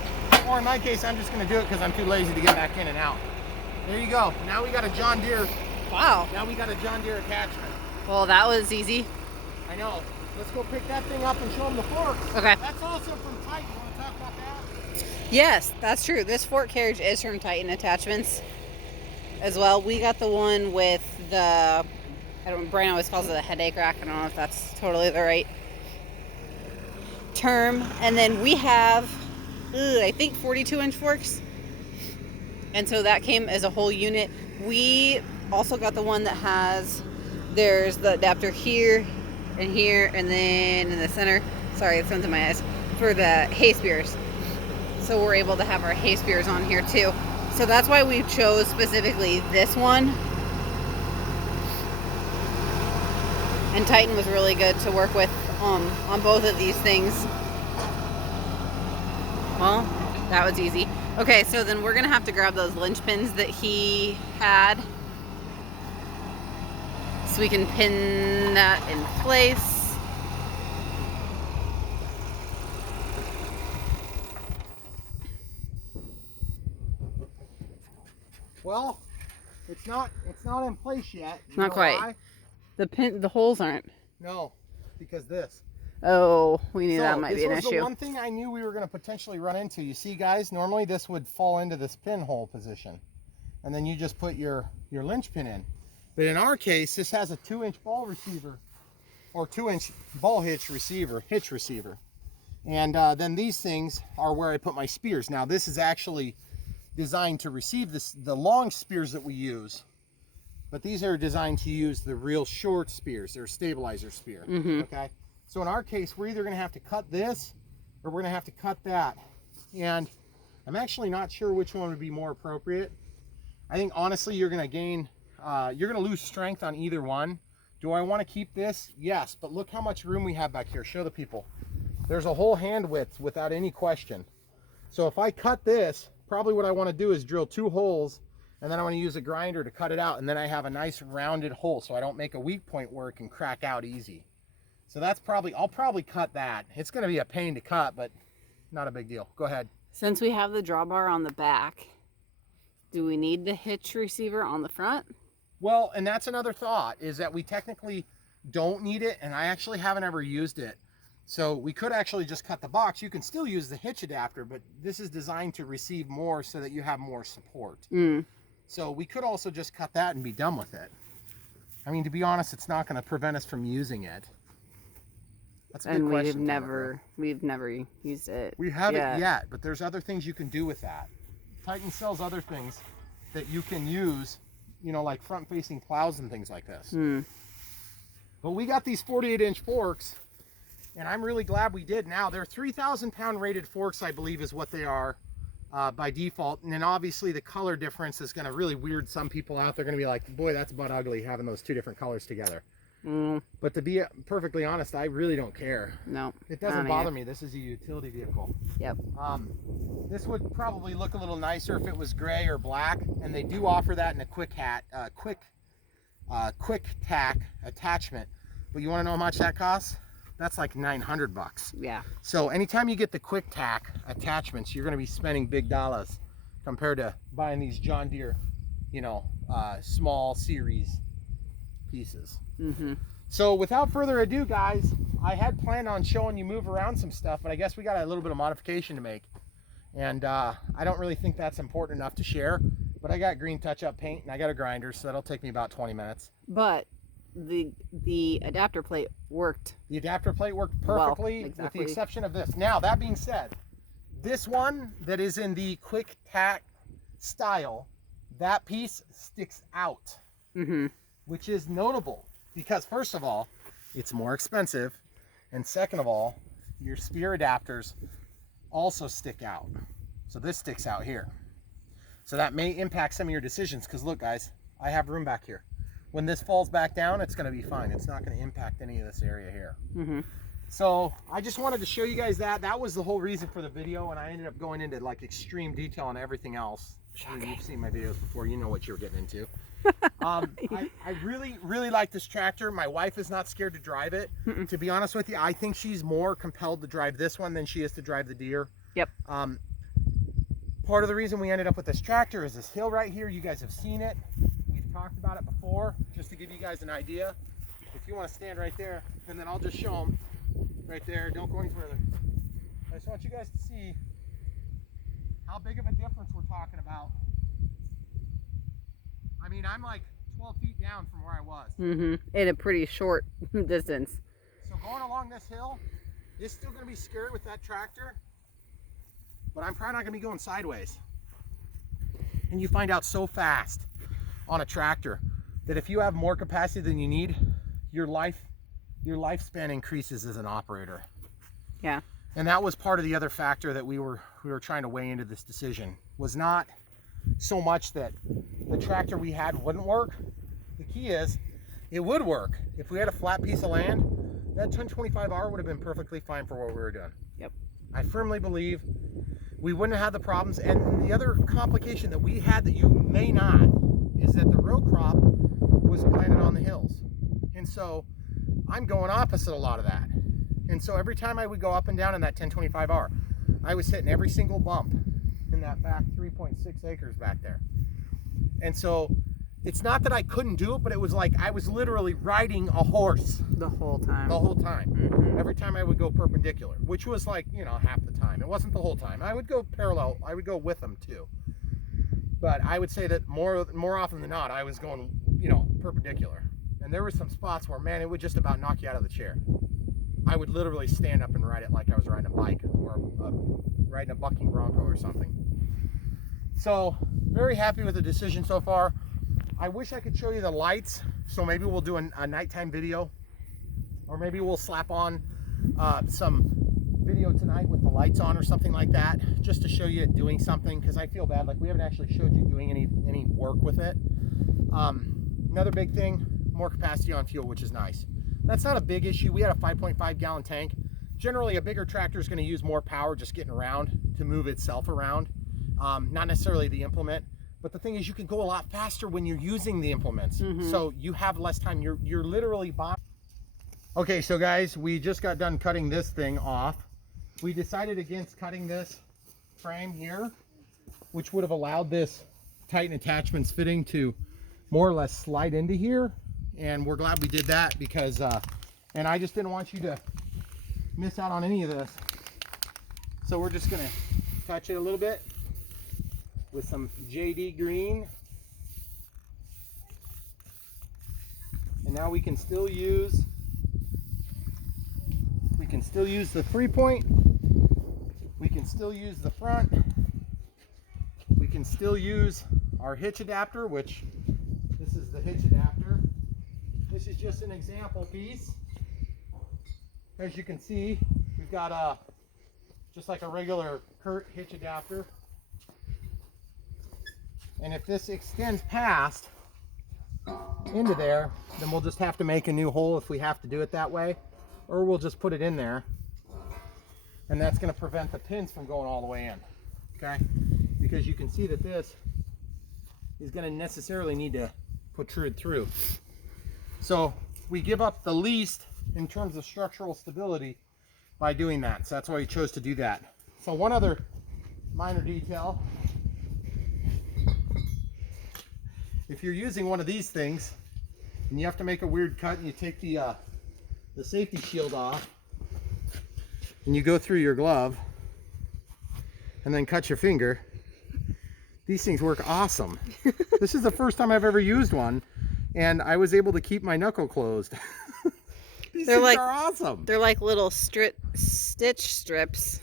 or in my case, I'm just going to do it because I'm too lazy to get back in and out. There you go. Now we got a John Deere. Wow. Now we got a John Deere attachment. Well, that was easy. I know. Let's go pick that thing up and show them the forks. Okay. That's also from Titan. You want to talk about that? Yes, that's true. This fork carriage is from Titan Attachments as well. We got the one with the, Brian always calls it a headache rack. I don't know if that's totally the right term. And then we have, I think 42-inch forks. And so that came as a whole unit. We also got the one that has, there's the adapter here, and then in the center, sorry, the sun's in my eyes, for the hay spears. So we're able to have our hay spears on here too. So that's why we chose specifically this one. And Titan was really good to work with on both of these things. Well, that was easy. Okay, so then we're gonna have to grab those linchpins that he had so we can pin that in place. Well, it's not in place yet. You Not know quite. why? The holes aren't. No, because this. Oh, we knew that might be an This was issue. the one thing I knew we were going to potentially run into. You see, guys, normally this would fall into this pinhole position, and then you just put your linchpin in. But in our case, this has a 2-inch ball receiver, or 2-inch ball hitch receiver, and then these things are where I put my spears. Now, this is actually designed to receive the long spears that we use, but these are designed to use the real short spears. They're a stabilizer spear. Okay. So in our case, we're either going to have to cut this or we're going to have to cut that. And I'm actually not sure which one would be more appropriate. I think honestly, you're going to gain, you're going to lose strength on either one. Do I want to keep this? Yes, but look how much room we have back here. Show the people. There's a whole hand width without any question. So if I cut this, probably what I want to do is drill 2 holes, and then I want to use a grinder to cut it out, and then I have a nice rounded hole so I don't make a weak point where it can crack out easy. So that's I'll probably cut that. It's going to be a pain to cut, but not a big deal. Go ahead. Since we have the drawbar on the back, do we need the hitch receiver on the front? Well, and that's another thought, is that we technically don't need it, and I actually haven't ever used it. So we could actually just cut the box. You can still use the hitch adapter, but this is designed to receive more so that you have more support. So we could also just cut that and be done with it. I mean, to be honest, it's not going to prevent us from using it. That's a good question. We've never used it. We haven't yet, but there's other things you can do with that. Titan sells other things that you can use, you know, like front-facing plows and things like this. But we got these 48-inch forks, and I'm really glad we did. Now, they're 3,000-pound rated forks, I believe, is what they are by default. And then obviously the color difference is going to really weird some people out. They're going to be like, boy, that's butt ugly having those 2 different colors together. But to be perfectly honest, I really don't care. No. It doesn't bother me. This is a utility vehicle. Yep. This would probably look a little nicer if it was gray or black, and they do offer that in a quick-tach attachment. But you want to know how much that costs? That's like $900. Yeah. So anytime you get the quick-tach attachments, you're going to be spending big dollars compared to buying these John Deere, you know, small series pieces. So without further ado, guys, I had planned on showing you move around some stuff, but I guess we got a little bit of modification to make, and I don't really think that's important enough to share. But I got green touch-up paint and I got a grinder, so that'll take me about 20 minutes. But the adapter plate worked. The adapter plate worked perfectly, exactly. with the exception of this. Now, that being said, this one that is in the quick-tach style, that piece sticks out, which is notable because, first of all, it's more expensive, and second of all, your spear adapters also stick out. So this sticks out here. So that may impact some of your decisions, because look, guys, I have room back here. When this falls back down, it's going to be fine. It's not going to impact any of this area here. So I just wanted to show you guys that. That was the whole reason for the video, and I ended up going into like extreme detail on everything else. I mean, you've seen my videos before. You know what you're getting into. I really like this tractor. My wife is not scared to drive it. To be honest with you, I think she's more compelled to drive this one than she is to drive the Deere. Yep. Part of the reason we ended up with this tractor is this hill right here. You guys have seen it. We've talked about it before, just to give you guys an idea. If you want to stand right there, and then I'll just show them right there. Don't go any further. I just want you guys to see how big of a difference we're talking about. I mean, I'm like 12 feet down from where I was. In a pretty short distance. So going along this hill, it's still going to be scary with that tractor, but I'm probably not going to be going sideways. And you find out so fast on a tractor that if you have more capacity than you need, your lifespan increases as an operator. Yeah. And that was part of the other factor that we were trying to weigh into this decision, was not so much that the tractor we had wouldn't work. The key is it would work. If we had a flat piece of land, that 1025R would have been perfectly fine for what we were doing. Yep. I firmly believe we wouldn't have had the problems. And the other complication that we had that you may not is that the row crop was planted on the hills. And so I'm going opposite a lot of that. And so every time I would go up and down in that 1025R, I was hitting every single bump in that back 3.6 acres back there. And so it's not that I couldn't do it, but it was like I was literally riding a horse The whole time. the whole time. Every time I would go perpendicular, which was like, you know, half the time. It wasn't the whole time. I would go parallel. I would go with them too. But I would say that more often than not, I was going, you know, perpendicular. And there were some spots where, man, it would just about knock you out of the chair. I would literally stand up and ride it like I was riding a bike or riding a bucking bronco or something. So very happy with the decision so far. I wish I could show you the lights, so maybe we'll do a nighttime video, or maybe we'll slap on some video tonight with the lights on or something like that, just to show you it doing something, because I feel bad, like we haven't actually showed you doing any work with it. Another big thing, more capacity on fuel, which is nice. That's not a big issue. We had a 5.5 gallon tank. Generally, a bigger tractor is going to use more power just getting around to move itself around, not necessarily the implement. But the thing is, you can go a lot faster when you're using the implements. So you have less time. You're literally buying. Okay, so guys, we just got done cutting this thing off. We decided against cutting this frame here, which would have allowed this Titan attachments fitting to more or less slide into here. And we're glad we did that because, and I just didn't want you to miss out on any of this. So we're just gonna touch it a little bit with some JD green. And now we can still use the 3-point. We can still use the front. We can still use our hitch adapter, which this is the hitch adapter. This is just an example piece. As you can see, we've got just like a regular Kurt hitch adapter. And if this extends past into there, then we'll just have to make a new hole if we have to do it that way, or we'll just put it in there. And that's going to prevent the pins from going all the way in, okay? Because you can see that this is going to necessarily need to protrude through. So we give up the least in terms of structural stability by doing that. So that's why we chose to do that. So one other minor detail. If you're using one of these things and you have to make a weird cut and you take the safety shield off and you go through your glove and then cut your finger, these things work awesome. This is the first time I've ever used one, and I was able to keep my knuckle closed. These things are awesome. They're like little stitch strips.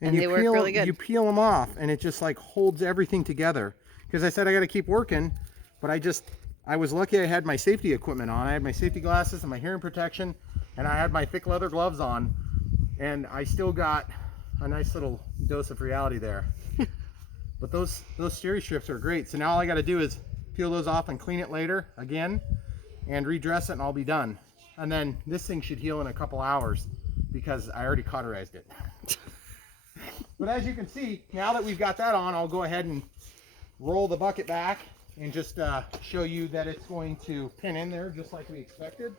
And they work really good. You peel them off and it just like holds everything together. Because I said I got to keep working, but I was lucky I had my safety equipment on. I had my safety glasses and my hearing protection, and I had my thick leather gloves on, and I still got a nice little dose of reality there. But those steering strips are great. So now all I got to do is peel those off and clean it later again and redress it, and I'll be done. And then this thing should heal in a couple hours because I already cauterized it. But as you can see, now that we've got that on, I'll go ahead and roll the bucket back and just show you that it's going to pin in there just like we expected.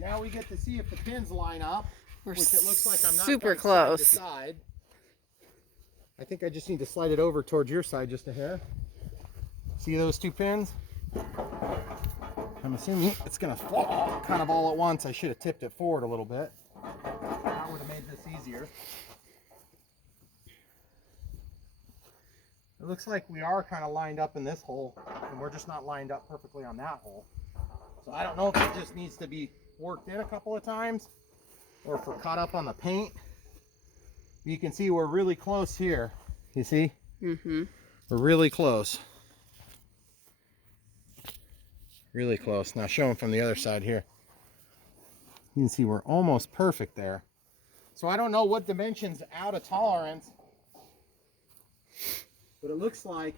Now we get to see if the pins line up, which it looks like I'm not super close. Side to side. I think I just need to slide it over towards your side just a hair. See those two pins? I'm assuming it's going to fall kind of all at once. I should have tipped it forward a little bit. That would have made this easier. It looks like we are kind of lined up in this hole, and we're just not lined up perfectly on that hole. So I don't know if it just needs to be worked in a couple of times or if we're caught up on the paint. You can see we're really close here. You see? We're really close. Really close. Now show them from the other side here. You can see we're almost perfect there. So I don't know what dimensions out of tolerance, but it looks like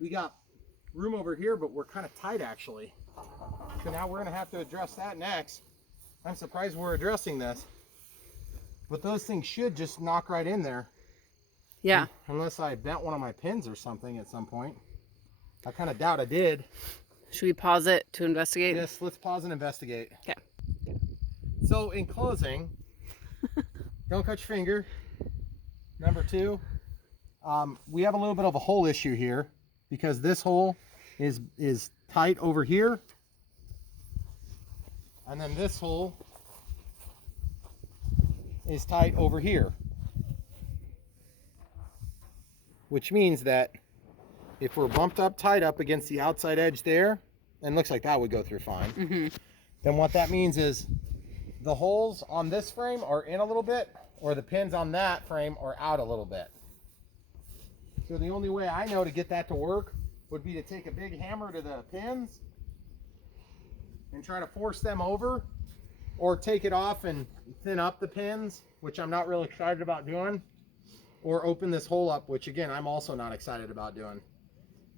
we got room over here, but we're kind of tight actually. So now we're going to have to address that next. I'm surprised we're addressing this. But those things should just knock right in there. Yeah. Unless I bent one of my pins or something at some point. I kind of doubt I did. Should we pause it to investigate? Yes, let's pause and investigate. Okay. So in closing, don't cut your finger. Number 2, we have a little bit of a hole issue here because this hole is tight over here. And then this hole is tight over here. Which means that if we're bumped up tight up against the outside edge there, and looks like that would go through fine, then what that means is the holes on this frame are in a little bit, or the pins on that frame are out a little bit. So the only way I know to get that to work would be to take a big hammer to the pins and try to force them over, or take it off and thin up the pins, which I'm not really excited about doing, or open this hole up, which again I'm also not excited about doing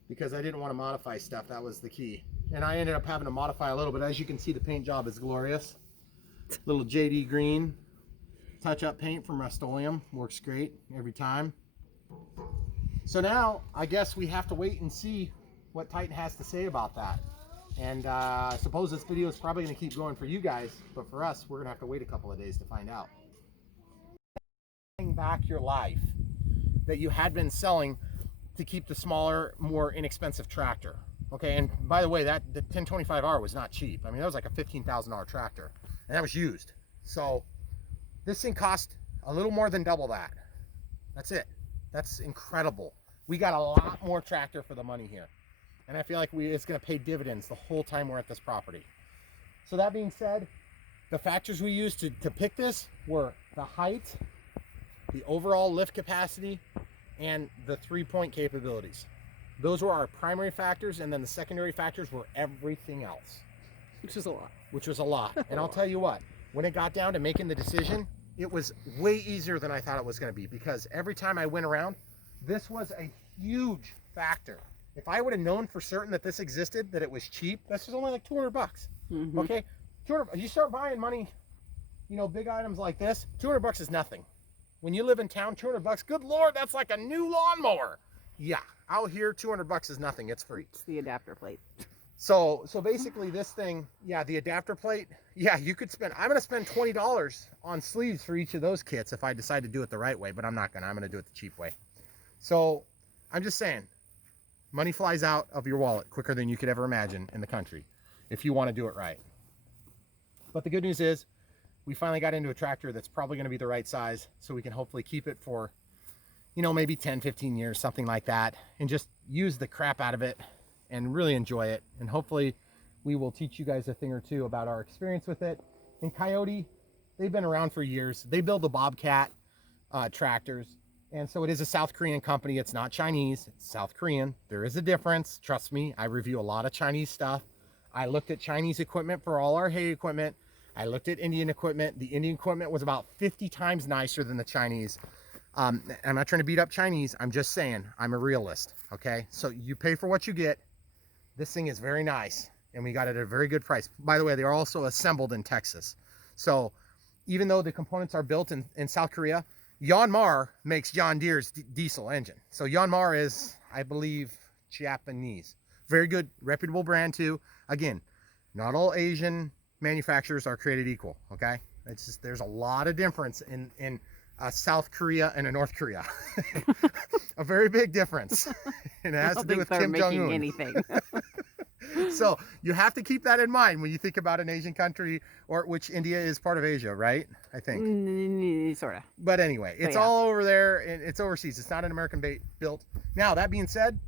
because I didn't want to modify stuff. That was the key, and I ended up having to modify a little bit. As you can see, the paint job is glorious. Little JD green touch-up paint from Rust-Oleum works great every time. So now I guess we have to wait and see what Titan has to say about that. And I suppose this video is probably going to keep going for you guys, but for us, we're going to have to wait a couple of days to find out. Back your life that you had been selling to keep the smaller, more inexpensive tractor. Okay, and by the way, the 1025R was not cheap. I mean, that was like a $15,000 tractor, and that was used. So this thing cost a little more than double that. That's it. That's incredible. We got a lot more tractor for the money here. And I feel like it's going to pay dividends the whole time we're at this property. So that being said, the factors we used to pick this were the height, the overall lift capacity, and the 3-point capabilities. Those were our primary factors, and then the secondary factors were everything else. Which was a lot. Which was a lot. And I'll tell you what, when it got down to making the decision, it was way easier than I thought it was going to be, because every time I went around, this was a huge factor. If I would have known for certain that this existed, that it was cheap, this was only like 200 bucks. Okay, 200. You start buying money, you know, big items like this, 200 bucks is nothing. When you live in town, 200 bucks, good Lord, that's like a new lawnmower. Yeah, out here, 200 bucks is nothing. It's free. It's the adapter plate. So basically this thing, yeah, the adapter plate, yeah, you could spend, I'm going to spend $20 on sleeves for each of those kits if I decide to do it the right way, but I'm not going to. I'm going to do it the cheap way. So I'm just saying, money flies out of your wallet quicker than you could ever imagine in the country if you want to do it right. But the good news is we finally got into a tractor that's probably going to be the right size, so we can hopefully keep it for, you know, maybe 10, 15 years, something like that, and just use the crap out of it and really enjoy it. And hopefully we will teach you guys a thing or two about our experience with it. And Kioti, they've been around for years. They build the Bobcat tractors. And so it is a South Korean company. It's not Chinese, it's South Korean. There is a difference. Trust me, I review a lot of Chinese stuff. I looked at Chinese equipment for all our hay equipment. I looked at Indian equipment. The Indian equipment was about 50 times nicer than the Chinese. I'm not trying to beat up Chinese. I'm just saying, I'm a realist, okay? So you pay for what you get. This thing is very nice, and we got it at a very good price. By the way, they're also assembled in Texas. So even though the components are built in South Korea, Yanmar makes John Deere's diesel engine. So Yanmar is, I believe, Japanese. Very good, reputable brand too. Again, not all Asian manufacturers are created equal, okay? It's just, there's a lot of difference in South Korea and a North Korea. A very big difference. And it has to do with Kim Jong-un. Anything. So you have to keep that in mind when you think about an Asian country, or which India is part of Asia, right? I think. Sort of. But anyway, it's all over there, and it's overseas. It's not an American built. Now, that being said,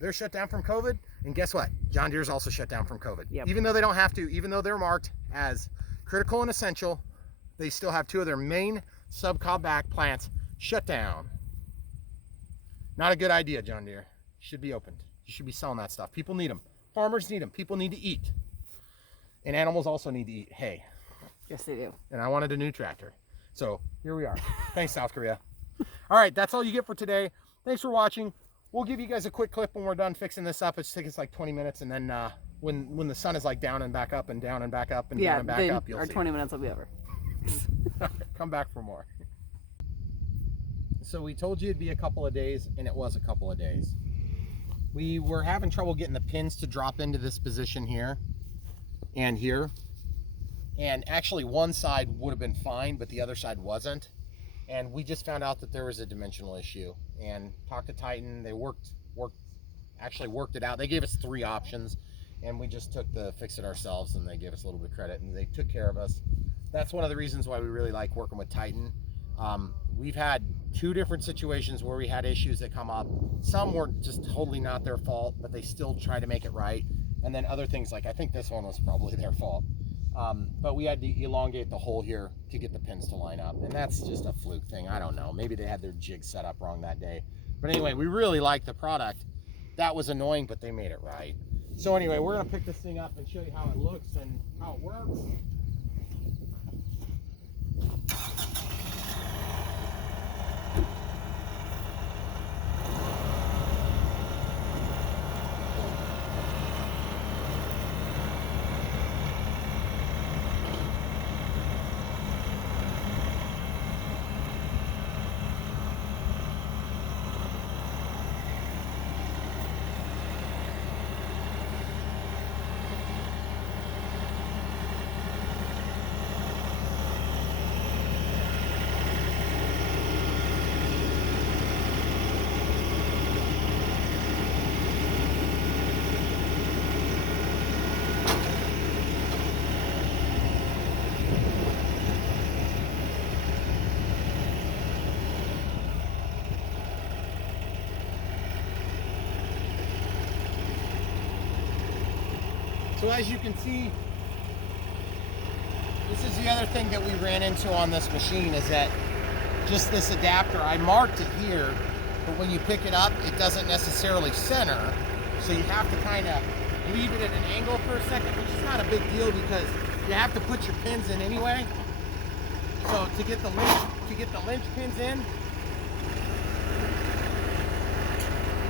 they're shut down from COVID, and guess what? John Deere's also shut down from COVID. Yep. Even though they don't have to, even though they're marked as critical and essential, they still have 2 of their main subcompact plants shut down. Not a good idea, John Deere. Should be opened. You should be selling that stuff. People need them. Farmers need them. People need to eat. And animals also need to eat hay. Yes, they do. And I wanted a new tractor. So here we are. Thanks, South Korea. All right, that's all you get for today. Thanks for watching. we'll give you guys a quick clip when we're done fixing this up. It's taking us like 20 minutes, and then when the sun is like down and back up and down and back up and down and back up, you'll our see. 20 minutes will be over. Come back for more. So we told you it'd be a couple of days, and it was a couple of days. We were having trouble getting the pins to drop into this position here and here. And actually one side would have been fine, but the other side wasn't. And we just found out that there was a dimensional issue, and talked to Titan. They worked it out. They gave us 3 options, and we just took the fix it ourselves, and they gave us a little bit of credit, and they took care of us. That's one of the reasons why we really like working with Titan. We've had 2 different situations where we had issues that come up. Some were just totally not their fault, but they still try to make it right. And then other things, like I think this one was probably their fault. But we had to elongate the hole here to get the pins to line up, and that's just a fluke thing. I don't know, maybe they had their jig set up wrong that day. But anyway, we really like the product. That was annoying, but they made it right. So anyway, we're gonna pick this thing up and show you how it looks and how it works. So as you can see, this is the other thing that we ran into on this machine, is that just this adapter, I marked it here, but when you pick it up, it doesn't necessarily center. So you have to kind of leave it at an angle for a second, which is not a big deal because you have to put your pins in anyway. So to get the linch pins in,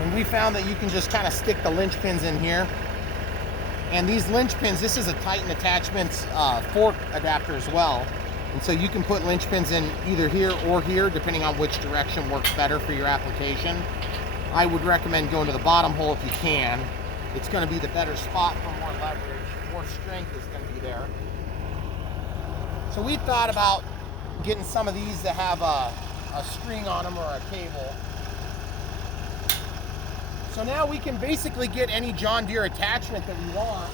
and we found that you can just kind of stick the linch pins in here. And these linch pins, this is a Titan Attachments fork adapter as well. And so you can put linch pins in either here or here, depending on which direction works better for your application. I would recommend going to the bottom hole if you can. It's going to be the better spot for more leverage. More strength is going to be there. So we thought about getting some of these that have a string on them or a cable. So now we can basically get any John Deere attachment that we want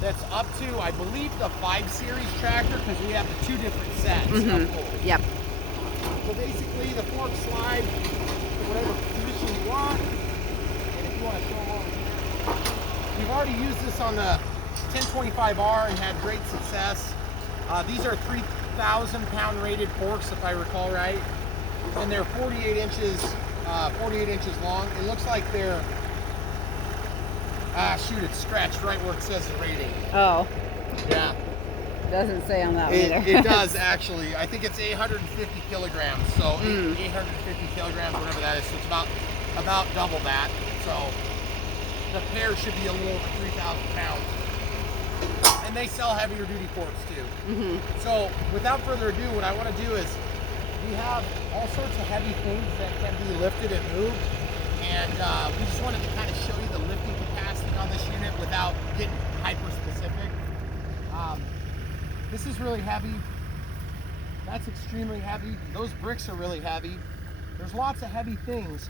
that's up to, I believe, the 5 Series tractor, because we have the 2 different sets of holes. Yep. So basically the fork slide to whatever position you want. And if you want to show them over here, we've already used this on the 1025R and had great success. These are 3,000 pound rated forks, if I recall right. And they're 48 inches long. It looks like they're, shoot, it's scratched right where it says the rating. Oh. Yeah. It doesn't say on that one either. It does actually. I think it's 850 kilograms. So 850 kilograms, whatever that is. So it's about double that. So the pair should be a little over 3,000 pounds. And they sell heavier duty forks too. So without further ado, what I want to do is, we have all sorts of heavy things that can be lifted and moved, and we just wanted to kind of show you the lifting capacity on this unit without getting hyper specific. This is really heavy. That's extremely heavy. Those bricks are really heavy. There's lots of heavy things,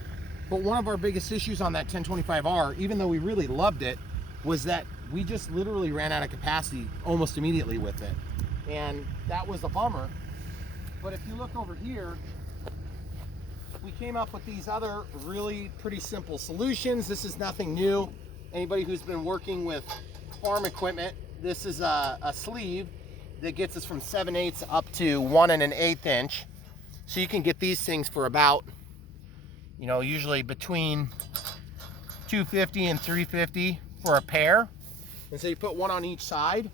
but one of our biggest issues on that 1025R, even though we really loved it, was that we just literally ran out of capacity almost immediately with it, and that was a bummer. But if you look over here, we came up with these other really pretty simple solutions. This is nothing new. Anybody who's been working with farm equipment, this is a sleeve that gets us from 7/8 up to 1 1/8 inch. So you can get these things for about, you know, usually between $250 and $350 for a pair. And so you put one on each side.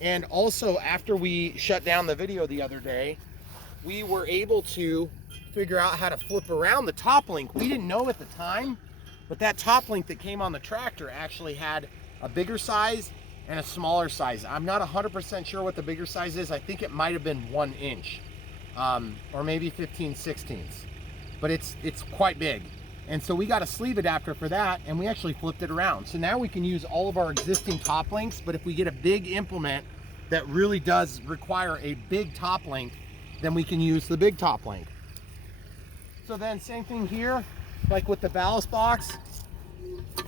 And also, after we shut down the video the other day, we were able to figure out how to flip around the top link. We didn't know at the time, But that top link that came on the tractor actually had a bigger size and a smaller size. I'm not 100% sure what the bigger size is. I think it might have been 1 inch, or maybe 15/16. But it's quite big. And so we got a sleeve adapter for that, and we actually flipped it around. So now we can use all of our existing top links, but if we get a big implement that really does require a big top link, then we can use the big top link. So then same thing here, like with the ballast box,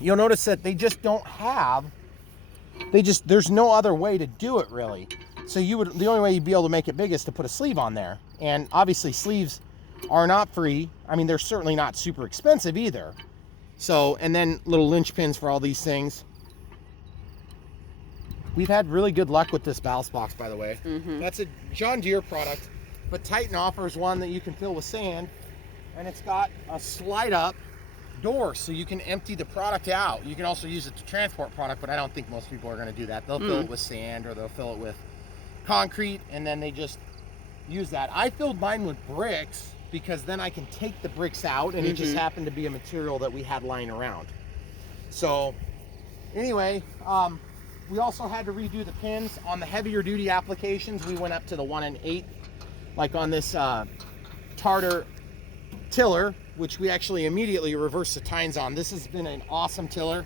you'll notice that they just don't have, there's no other way to do it really. So the only way you'd be able to make it big is to put a sleeve on there. And obviously sleeves are not free. I mean, they're certainly not super expensive either. So, and then little linch pins for all these things. We've had really good luck with this ballast box, by the way. That's a John Deere product, but Titan offers one that you can fill with sand, and it's got a slide up door so you can empty the product out. You can also use it to transport product, but I don't think most people are going to do that. They'll fill it with sand, or they'll fill it with concrete, and then they just use that. I filled mine with bricks because then I can take the bricks out, and it just happened to be a material that we had lying around. So anyway, we also had to redo the pins on the heavier duty applications. We went up to the 1 1/8, like on this Tartar tiller, which we actually immediately reversed the tines on. This has been an awesome tiller.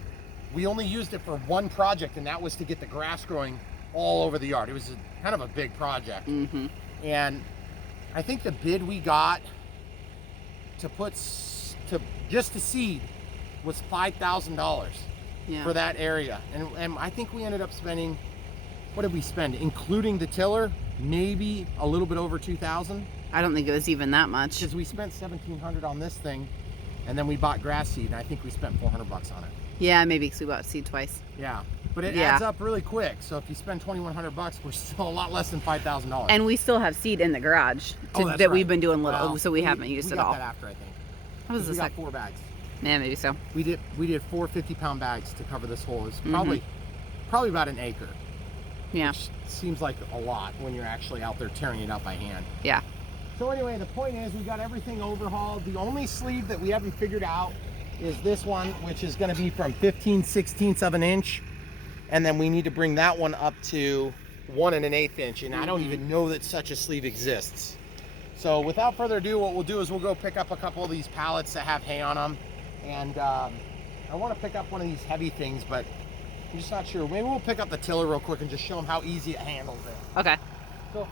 We only used it for one project, and that was to get the grass growing all over the yard. It was kind of a big project. And I think the bid we got just to seed was $5,000 for that area. And I think we ended up spending, what did we spend? Including the tiller, maybe a little bit over $2,000. I don't think it was even that much. Because we spent $1,700 on this thing, and then we bought grass seed, and I think we spent $400 on it. Yeah, maybe because we bought seed twice. Yeah, but it adds up really quick. So if you spend $2,100, we're still a lot less than $5,000. And we still have seed in the garage that we've been doing little, so we haven't used it all. We got that after, I think. What was we got 4 bags. Yeah, maybe so. We did 4 50-pound bags to cover this hole. It's probably about an acre. Yeah. Which seems like a lot when you're actually out there tearing it out by hand. Yeah. So anyway, the point is we got everything overhauled. The only sleeve that we haven't figured out is this one, which is going to be from 15/16 of an inch. And then we need to bring that one up to 1 1/8 inch. And I don't even know that such a sleeve exists. So without further ado, what we'll do is we'll go pick up a couple of these pallets that have hay on them. And I want to pick up one of these heavy things, but I'm just not sure. Maybe we'll pick up the tiller real quick and just show them how easy it handles it. Okay. So,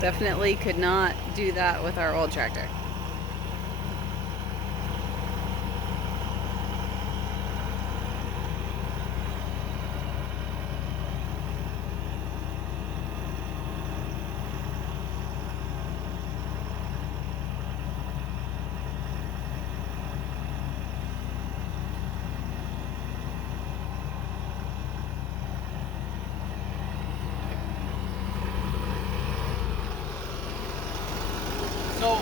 Definitely could not do that with our old tractor. So,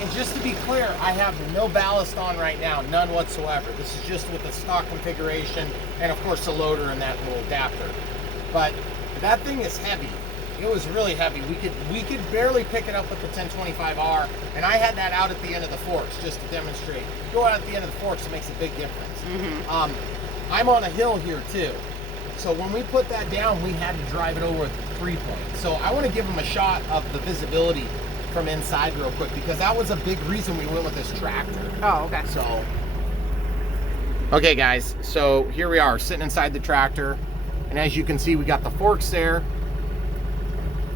and just to be clear, I have no ballast on right now, none whatsoever. This is just with the stock configuration and of course the loader and that little adapter. But that thing is heavy. It was really heavy. We could barely pick it up with the 1025R, and I had that out at the end of the forks just to demonstrate. Go out at the end of the forks, it makes a big difference. I'm on a hill here too. So when we put that down, we had to drive it over 3-point. So I want to give them a shot of the visibility from inside real quick, because that was a big reason we went with this tractor. Oh, okay. So, okay guys, so here we are sitting inside the tractor, and as you can see, we got the forks there,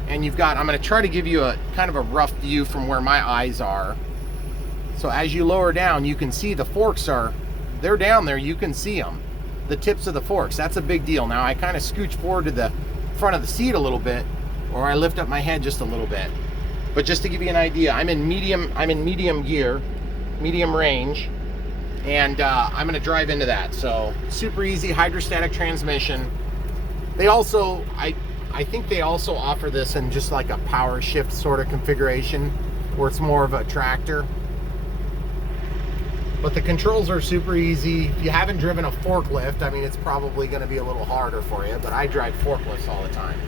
and you've got, I'm going to try to give you a kind of a rough view from where my eyes are. So as you lower down, you can see the forks they're down there, you can see them, the tips of the forks. That's a big deal. Now I kind of scooch forward to the front of the seat a little bit, or I lift up my head just a little bit. But just to give you an idea, I'm in medium gear, medium range, and I'm gonna drive into that. So super easy hydrostatic transmission. They also, I think they also offer this in just like a power shift sort of configuration where it's more of a tractor. But the controls are super easy. If you haven't driven a forklift, I mean, it's probably gonna be a little harder for you, but I drive forklifts all the time.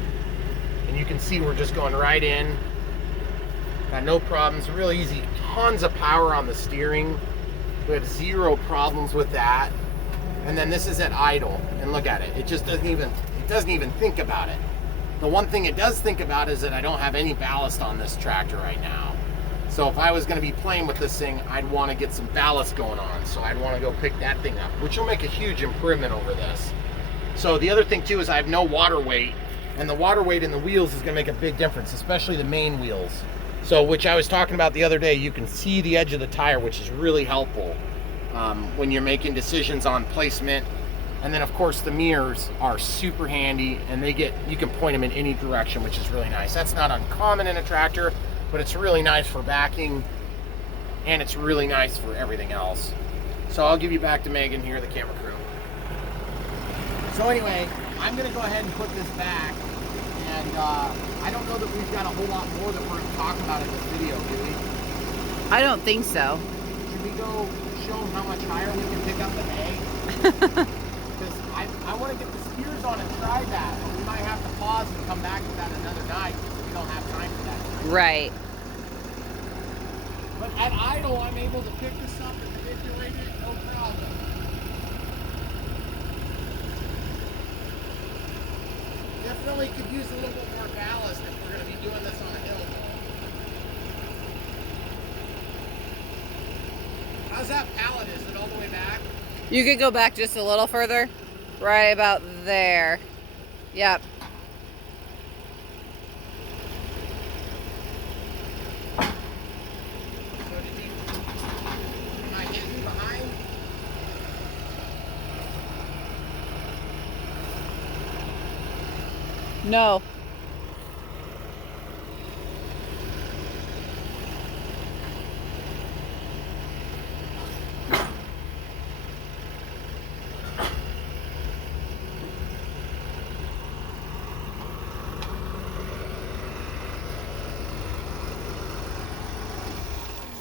And you can see we're just going right in. Got no problems, real easy. Tons of power on the steering. We have zero problems with that. And then this is at idle, and look at it. It just doesn't even think about it. The one thing it does think about is that I don't have any ballast on this tractor right now. So if I was gonna be playing with this thing, I'd wanna get some ballast going on. So I'd wanna go pick that thing up, which will make a huge improvement over this. So the other thing too is I have no water weight, and the water weight in the wheels is gonna make a big difference, especially the main wheels. So, which I was talking about the other day, you can see the edge of the tire, which is really helpful when you're making decisions on placement. And then of course the mirrors are super handy, and you can point them in any direction, which is really nice. That's not uncommon in a tractor, but it's really nice for backing, and it's really nice for everything else. So I'll give you back to Megan here, the camera crew. So anyway, I'm gonna go ahead and put this back, and I don't know that we've got a whole lot more that we're gonna talk about in this video, do we? I don't think so. Should we go show them how much higher we can pick up the hay? Because I want to get the steers on and try that, but we might have to pause and come back to that another night because we don't have time for that. Right. But at idle, I'm able to pick this up and manipulate it, no problem. Definitely could use a little bit more ballast if we're going to be doing this on a hill. How's that pallet? Is it all the way back? You could go back just a little further. Right about there. Yep. Am I hitting behind? No.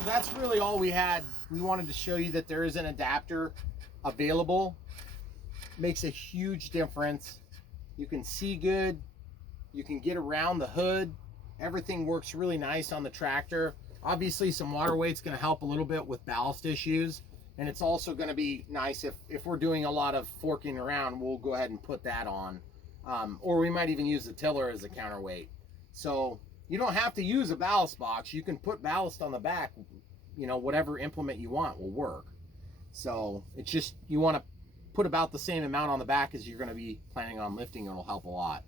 That's really all we had. We wanted to show you that there is an adapter available. Makes a huge difference. You can see good, you can get around the hood, everything works really nice on the tractor. Obviously some water weight's going to help a little bit with ballast issues, and it's also going to be nice if we're doing a lot of forking around, we'll go ahead and put that on, or we might even use the tiller as a counterweight. So you don't have to use a ballast box. You can put ballast on the back. You know, whatever implement you want will work. So it's just, you want to put about the same amount on the back as you're going to be planning on lifting. It'll help a lot.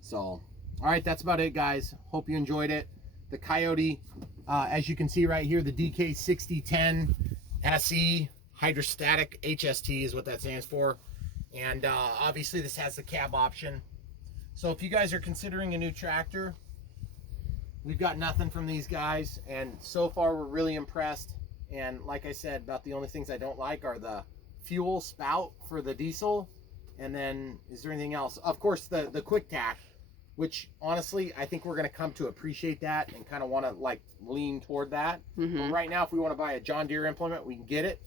So, all right, that's about it, guys. Hope you enjoyed it. The Kioti, as you can see right here, the DK6010SE Hydrostatic HST is what that stands for. And obviously this has the cab option. So if you guys are considering a new tractor, we've got nothing from these guys, and so far we're really impressed. And like I said, about the only things I don't like are the fuel spout for the diesel, and then is there anything else? Of course the quick-tach, which honestly I think we're going to come to appreciate that and kind of want to like lean toward that. But right now, if we want to buy a John Deere implement, we can get it,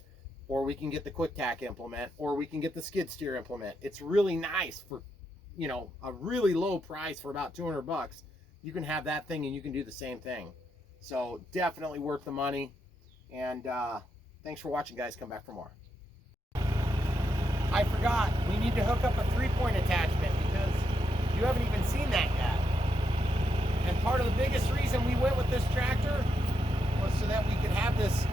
or we can get the quick-tach implement, or we can get the skid steer implement. It's really nice for, you know, a really low price for about 200 bucks. You can have that thing and you can do the same thing. So definitely worth the money. And thanks for watching, guys. Come back for more. I forgot, we need to hook up a 3-point attachment because you haven't even seen that yet. And part of the biggest reason we went with this tractor was so that we could have this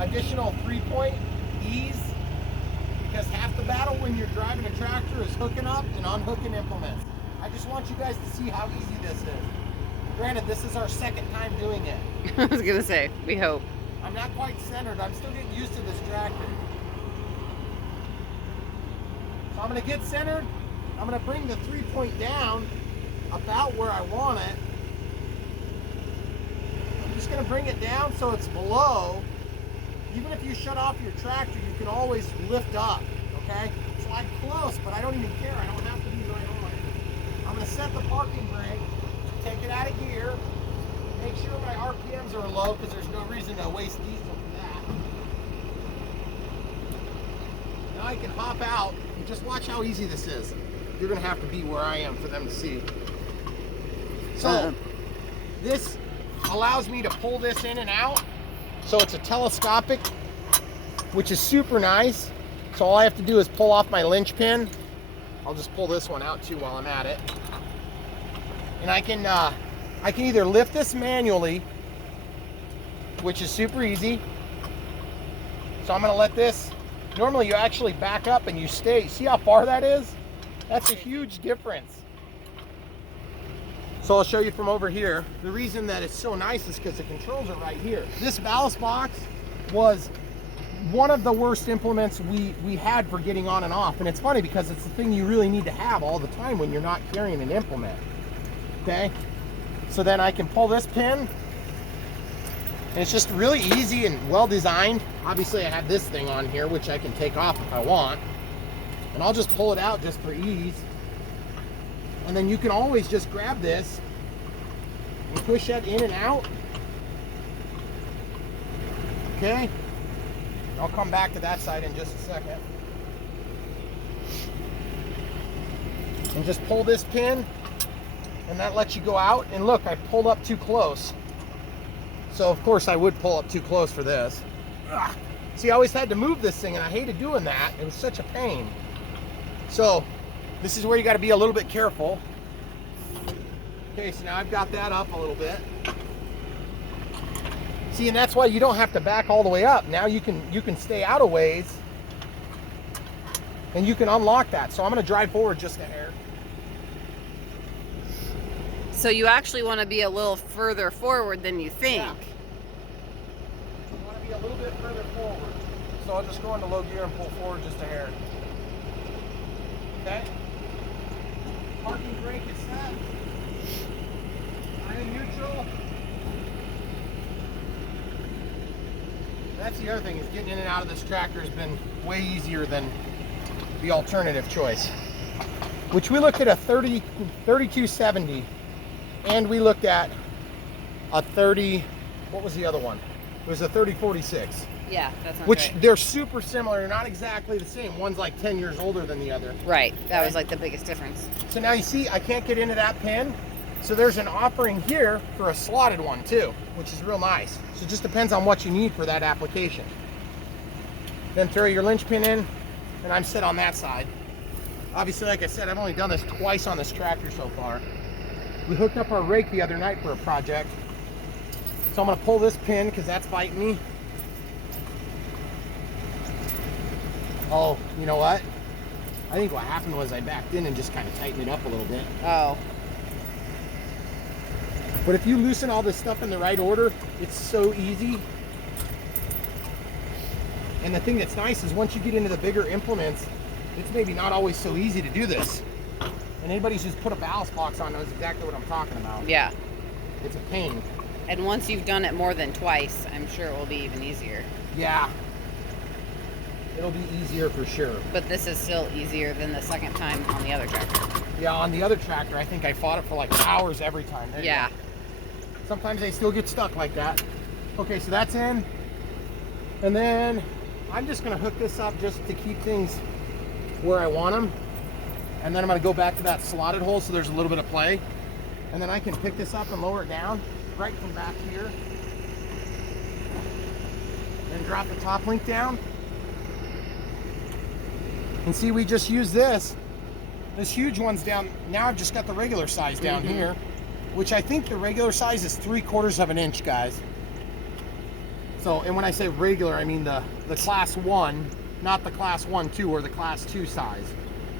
additional 3-point ease, because half the battle when you're driving a tractor is hooking up and unhooking implements. I just want you guys to see how easy this is. Granted, this is our second time doing it. I was gonna say, we hope. I'm not quite centered. I'm still getting used to this tractor. So I'm gonna get centered. I'm gonna bring the 3-point down about where I want it. going to bring it down so it's below. Even if you shut off your tractor, you can always lift up, okay? So I'm close, but I don't even care. I don't have to be right on it. I'm going to set the parking brake, take it out of gear, make sure my RPMs are low because there's no reason to waste diesel for that. Now I can hop out and just watch how easy this is. You're going to have to be where I am for them to see. So this allows me to pull this in and out. So it's a telescopic, which is super nice. So all I have to do is pull off my linch pin. I'll just pull this one out too while I'm at it. And I can either lift this manually, which is super easy. So I'm gonna let this, normally you actually back up and you stay. See how far that is? That's a huge difference. So I'll show you from over here. The reason that it's so nice is because the controls are right here. This ballast box was one of the worst implements we had for getting on and off. And it's funny because it's the thing you really need to have all the time when you're not carrying an implement. Okay? So then I can pull this pin. And it's just really easy and well designed. Obviously I have this thing on here, which I can take off if I want. And I'll just pull it out just for ease. And then you can always just grab this and push that in and out. Okay. I'll come back to that side in just a second. And just pull this pin and that lets you go out. And look, I pulled up too close. So of course I would pull up too close for this. Ugh. See, I always had to move this thing and I hated doing that. It was such a pain. So this is where you got to be a little bit careful. Okay, so now I've got that up a little bit. See, and that's why you don't have to back all the way up. Now you can stay out a ways and you can unlock that. So I'm going to drive forward just a hair. So you actually want to be a little further forward than you think. Yeah. I want to be a little bit further forward. So I'll just go into low gear and pull forward just a hair. Okay. Parking brake is set. I'm in neutral. That's the other thing, is getting in and out of this tractor has been way easier than the alternative choice. Which we looked at a 3270 and we looked at a 30, what was the other one? It was a 3046. Yeah, that's which right. They're super similar. They're not exactly the same. One's like 10 years older than the other. Right. That was like the biggest difference. So now you see, I can't get into that pin. So there's an offering here for a slotted one too, which is real nice. So it just depends on what you need for that application. Then throw your linch pin in, and I'm set on that side. Obviously, like I said, I've only done this twice on this tractor so far. We hooked up our rake the other night for a project. So I'm gonna pull this pin because that's biting me. Oh, you know what? I think what happened was I backed in and just kind of tightened it up a little bit. Oh. But if you loosen all this stuff in the right order, it's so easy. And the thing that's nice is once you get into the bigger implements, it's maybe not always so easy to do this. And anybody who's put a ballast box on knows exactly what I'm talking about. Yeah. It's a pain. And once you've done it more than twice, I'm sure it will be even easier. Yeah. It'll be easier for sure. But this is still easier than the second time on the other tractor. Yeah, on the other tractor, I think I fought it for like hours every time. There yeah. Sometimes they still get stuck like that. Okay, so that's in. And then I'm just gonna hook this up just to keep things where I want them. And then I'm gonna go back to that slotted hole so there's a little bit of play. And then I can pick this up and lower it down right from back here. Then drop the top link down. And see, we just use this. This huge one's down. Now I've just got the regular size down here, which I think the regular size is 3/4 of an inch, guys. So, and when I say regular, I mean the class 1, not the class 1-2 or the class 2 size.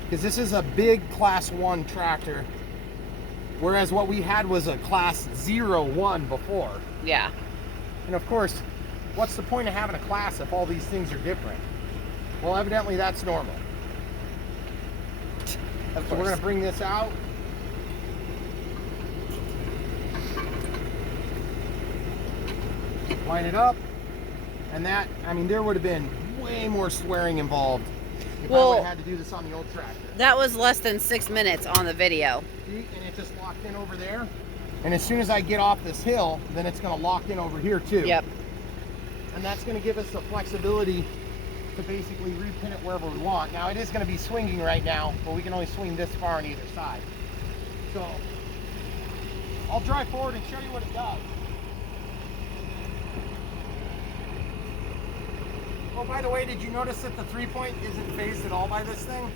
Because this is a big class 1 tractor, whereas what we had was a class 0-1 before. Yeah. And of course, what's the point of having a class if all these things are different? Well, evidently that's normal. So we're going to bring this out. line it up, and that, I mean, there would have been way more swearing involved if I would have had to do this on the old tractor. That was less than 6 minutes on the video. See, and it just locked in over there. And as soon as I get off this hill, then it's going to lock in over here too. Yep. And that's going to give us the flexibility to basically repin it wherever we want. Now it is going to be swinging right now, but we can only swing this far on either side. So I'll drive forward and show you what it does. Oh, by the way, did you notice that the 3-point isn't phased at all by this thing?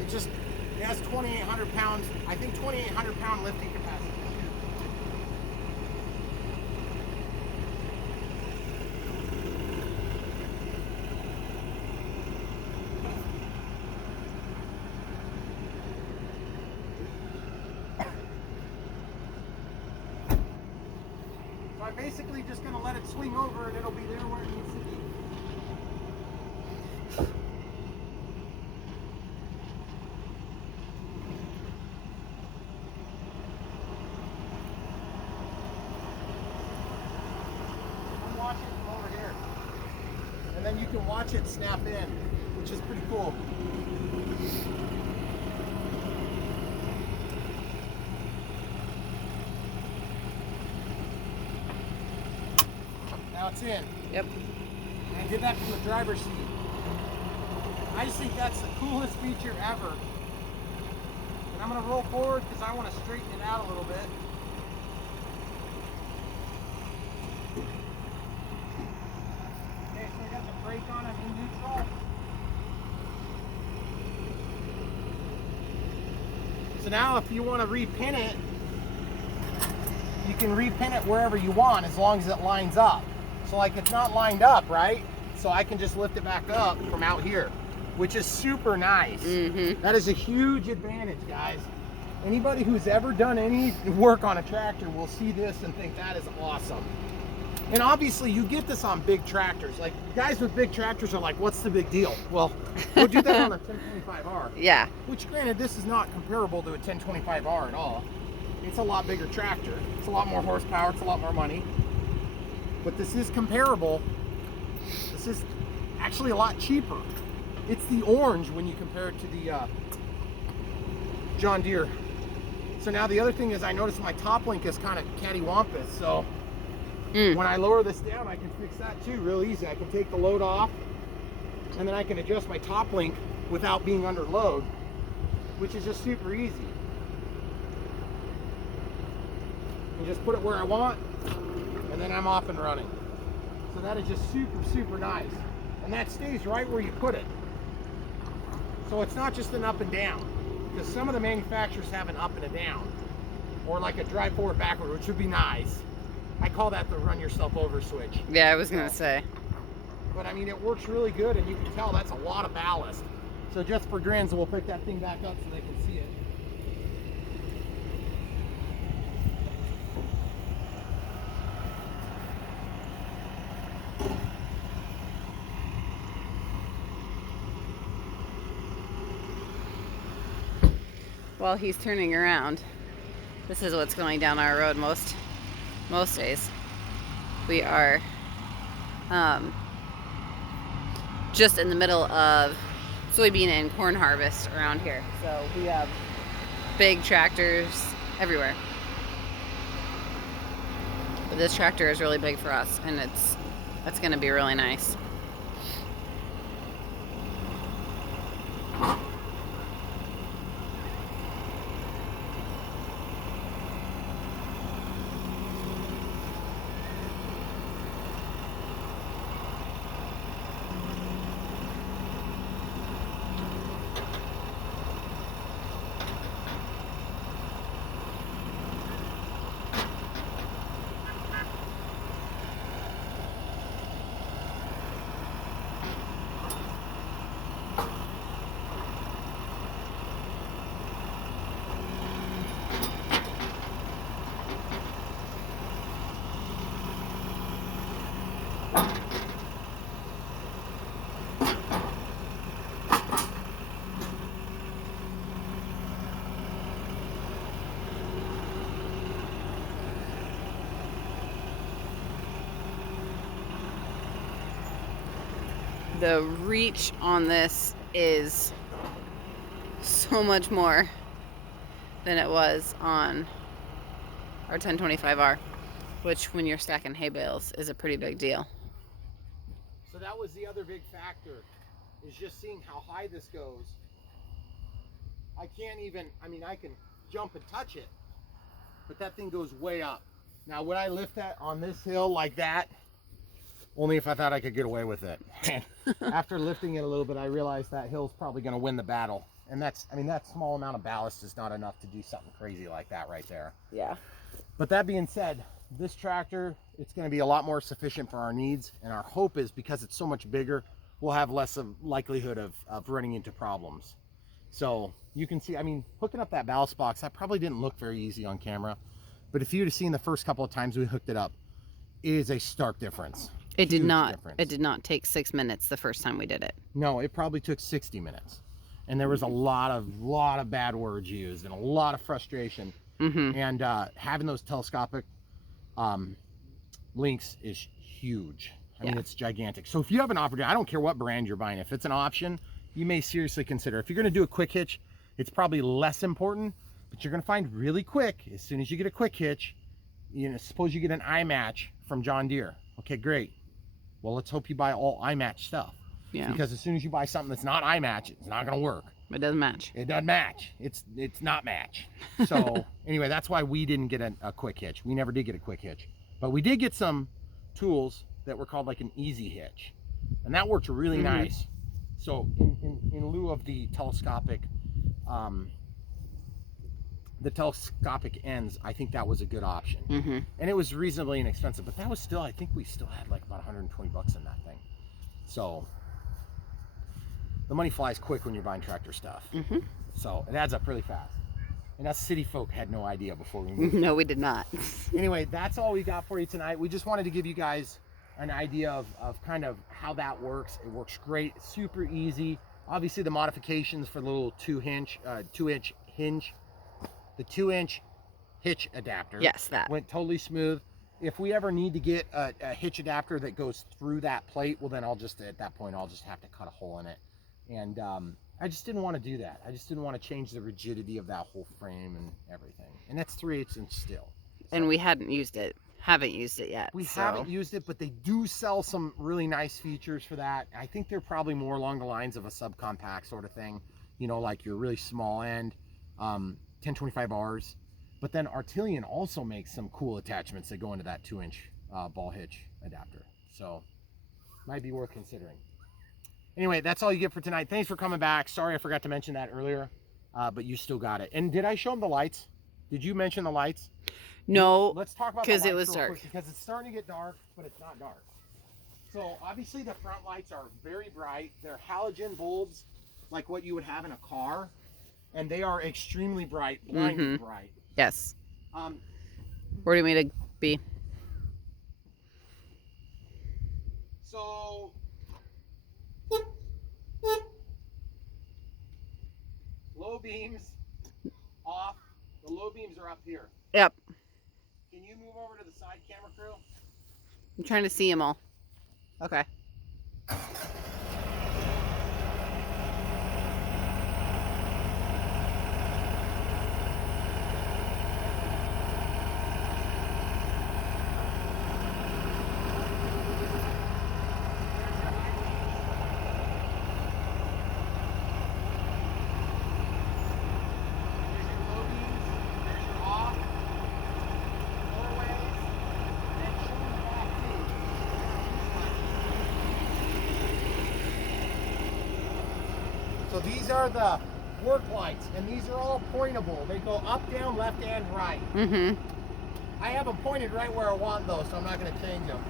It has 2,800 pounds, I think 2,800 pound lifting capacity. So I'm basically just going to let it swing over and it'll be there where it needs to be. And then you can watch it snap in, which is pretty cool. Now it's in. Yep. And I did that from the driver's seat. I just think that's the coolest feature ever. And I'm going to roll forward because I want to straighten it out a little bit. Brake on it in neutral. So now if you want to repin it, you can repin it wherever you want as long as it lines up. So like it's not lined up, right? So I can just lift it back up from out here, which is super nice. That is a huge advantage, guys. Anybody who's ever done any work on a tractor will see this and think that is awesome. And obviously you get this on big tractors. Like guys with big tractors are like, what's the big deal? Well, we'll do that on a 1025R. Yeah. Which granted, this is not comparable to a 1025R at all. It's a lot bigger tractor. It's a lot more horsepower. It's a lot more money. But this is comparable. This is actually a lot cheaper. It's the orange when you compare it to the John Deere. So now the other thing is I noticed my top link is kind of cattywampus. So when I lower this down, I can fix that too real easy. I can take the load off and then I can adjust my top link without being under load, which is just super easy. And just put it where I want and then I'm off and running. So that is just super, super nice. And that stays right where you put it. So it's not just an up and down, because some of the manufacturers have an up and a down, or like a drive forward backward, which would be nice. I call that the run yourself over switch. Yeah, I was gonna say. But I mean, it works really good, and you can tell that's a lot of ballast. So just for grins, we'll pick that thing back up so they can see it. While he's turning around, this is what's going down our road most days. We are just in the middle of soybean and corn harvest around here, so we have big tractors everywhere. But this tractor is really big for us, and it's going to be really nice. the reach on this is so much more than it was on our 1025R, which when you're stacking hay bales is a pretty big deal. So that was the other big factor, is just seeing how high this goes. I can't even, I mean, I can jump and touch it, but that thing goes way up. Now, would I lift that on this hill like that? Only if I thought I could get away with it. After lifting it a little bit, I realized that hill's probably going to win the battle. And that's, I mean, that small amount of ballast is not enough to do something crazy like that right there. Yeah. But that being said, this tractor, it's going to be a lot more sufficient for our needs. And our hope is, because it's so much bigger, we'll have less of likelihood of running into problems. So you can see, I mean, hooking up that ballast box, that probably didn't look very easy on camera. But if you'd have seen the first couple of times we hooked it up, it is a stark difference. It did not. Difference. It did not take 6 minutes the first time we did it. No, it probably took 60 minutes, and there was a lot of bad words used and a lot of frustration. And having those telescopic links is huge. I mean, it's gigantic. So if you have an opportunity, I don't care what brand you're buying, if it's an option, you may seriously consider. If you're going to do a quick hitch, it's probably less important, but you're going to find really quick, as soon as you get a quick hitch, you know, suppose you get an eye match from John Deere. Okay, great. Well, let's hope you buy all eye match stuff. Yeah. Because as soon as you buy something that's not eye match, it's not going to work. It doesn't match. It doesn't match. It's not match. So anyway, that's why we didn't get a quick hitch. We never did get a quick hitch, but we did get some tools that were called like an easy hitch, and that worked really nice. So in lieu of the telescopic ends, I think that was a good option. And it was reasonably inexpensive, but that was still, I think we still had like about 120 bucks in that thing. So the money flies quick when you're buying tractor stuff. So it adds up really fast. And us city folk had no idea before we moved. No, we did not. Anyway, that's all we got for you tonight. We just wanted to give you guys an idea of kind of how that works. It works great, it's super easy. Obviously the modifications for the little 2-inch hinge, the 2-inch hitch adapter, that went totally smooth. If we ever need to get a hitch adapter that goes through that plate, well then I'll just, at that point, I'll just have to cut a hole in it. And I just didn't want to do that. I just didn't want to change the rigidity of that whole frame and everything. And that's 3/8 inch steel. So, and we haven't used it yet. We haven't used it, but they do sell some really nice features for that. I think they're probably more along the lines of a subcompact sort of thing, you know, like your really small end 1025Rs. But then Artilian also makes some cool attachments that go into that 2-inch ball hitch adapter. So might be worth considering. Anyway, that's all you get for tonight. Thanks for coming back. Sorry I forgot to mention that earlier, but you still got it. And did I show them the lights? Did you mention the lights? No, let's talk about because it was dark. Because it's starting to get dark, but it's not dark. So obviously the front lights are very bright. They're halogen bulbs, like what you would have in a car, and they are extremely bright, blinding bright. Yes. Where do you want me to be? So low beams off. The low beams are up here. Yep. Can you move over to the side camera crew? I'm trying to see them all. Okay. So these are the work lights, and these are all pointable. They go up, down, left, and right. I have them pointed right where I want those, so I'm not going to change them.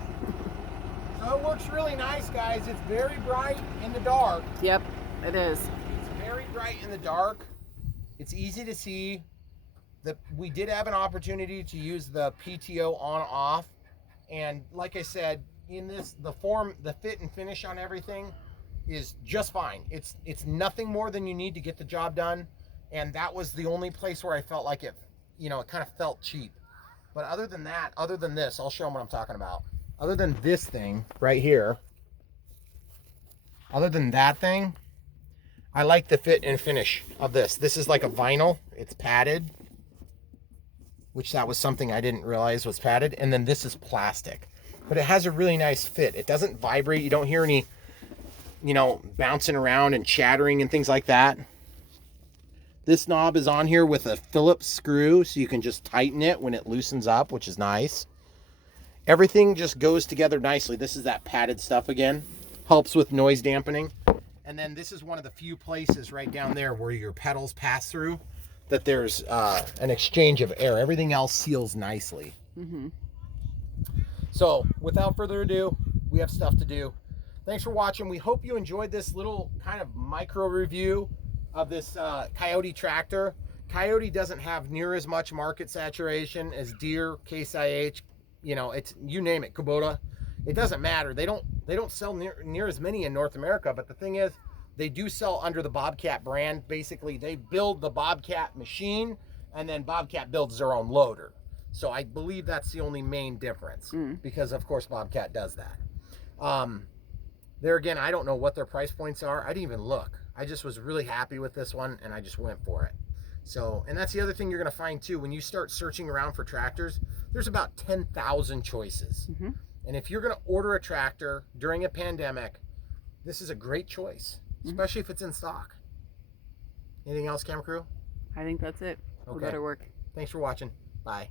So it works really nice, guys. It's very bright in the dark. Yep, it is. It's very bright in the dark. It's easy to see. We did have an opportunity to use the PTO on-off, and like I said, in this, the fit and finish on everything is just fine. It's nothing more than you need to get the job done, and that was the only place where I felt like it, you know, it kind of felt cheap. But other than that, other than this, I'll show them what I'm talking about. Other than this thing right here, Other than that thing, I like the fit and finish of this. This is like a vinyl. It's padded, which that was something I didn't realize was padded. And then this is plastic, but it has a really nice fit. It doesn't vibrate. You don't hear any, you know, bouncing around and chattering and things like that. This knob is on here with a Phillips screw, so you can just tighten it when it loosens up, which is nice. Everything just goes together nicely. This is that padded stuff again. Helps with noise dampening. And then this is one of the few places right down there where your pedals pass through that there's an exchange of air. Everything else seals nicely. Mm-hmm. So without further ado, we have stuff to do. Thanks for watching. We hope you enjoyed this little kind of micro review of this Kioti tractor. Kioti doesn't have near as much market saturation as Deere, Case IH, you know, it's, you name it, Kubota. It doesn't matter. They don't sell near as many in North America, but the thing is, they do sell under the Bobcat brand. Basically, they build the Bobcat machine, and then Bobcat builds their own loader. So I believe that's the only main difference, because of course Bobcat does that. There again, I don't know what their price points are. I didn't even look. I just was really happy with this one, and I just went for it. So, and that's the other thing you're going to find too, when you start searching around for tractors, there's about 10,000 choices. Mm-hmm. And if you're going to order a tractor during a pandemic, this is a great choice, especially if it's in stock. Anything else, camera crew? I think that's it. Okay. We better work. Thanks for watching. Bye.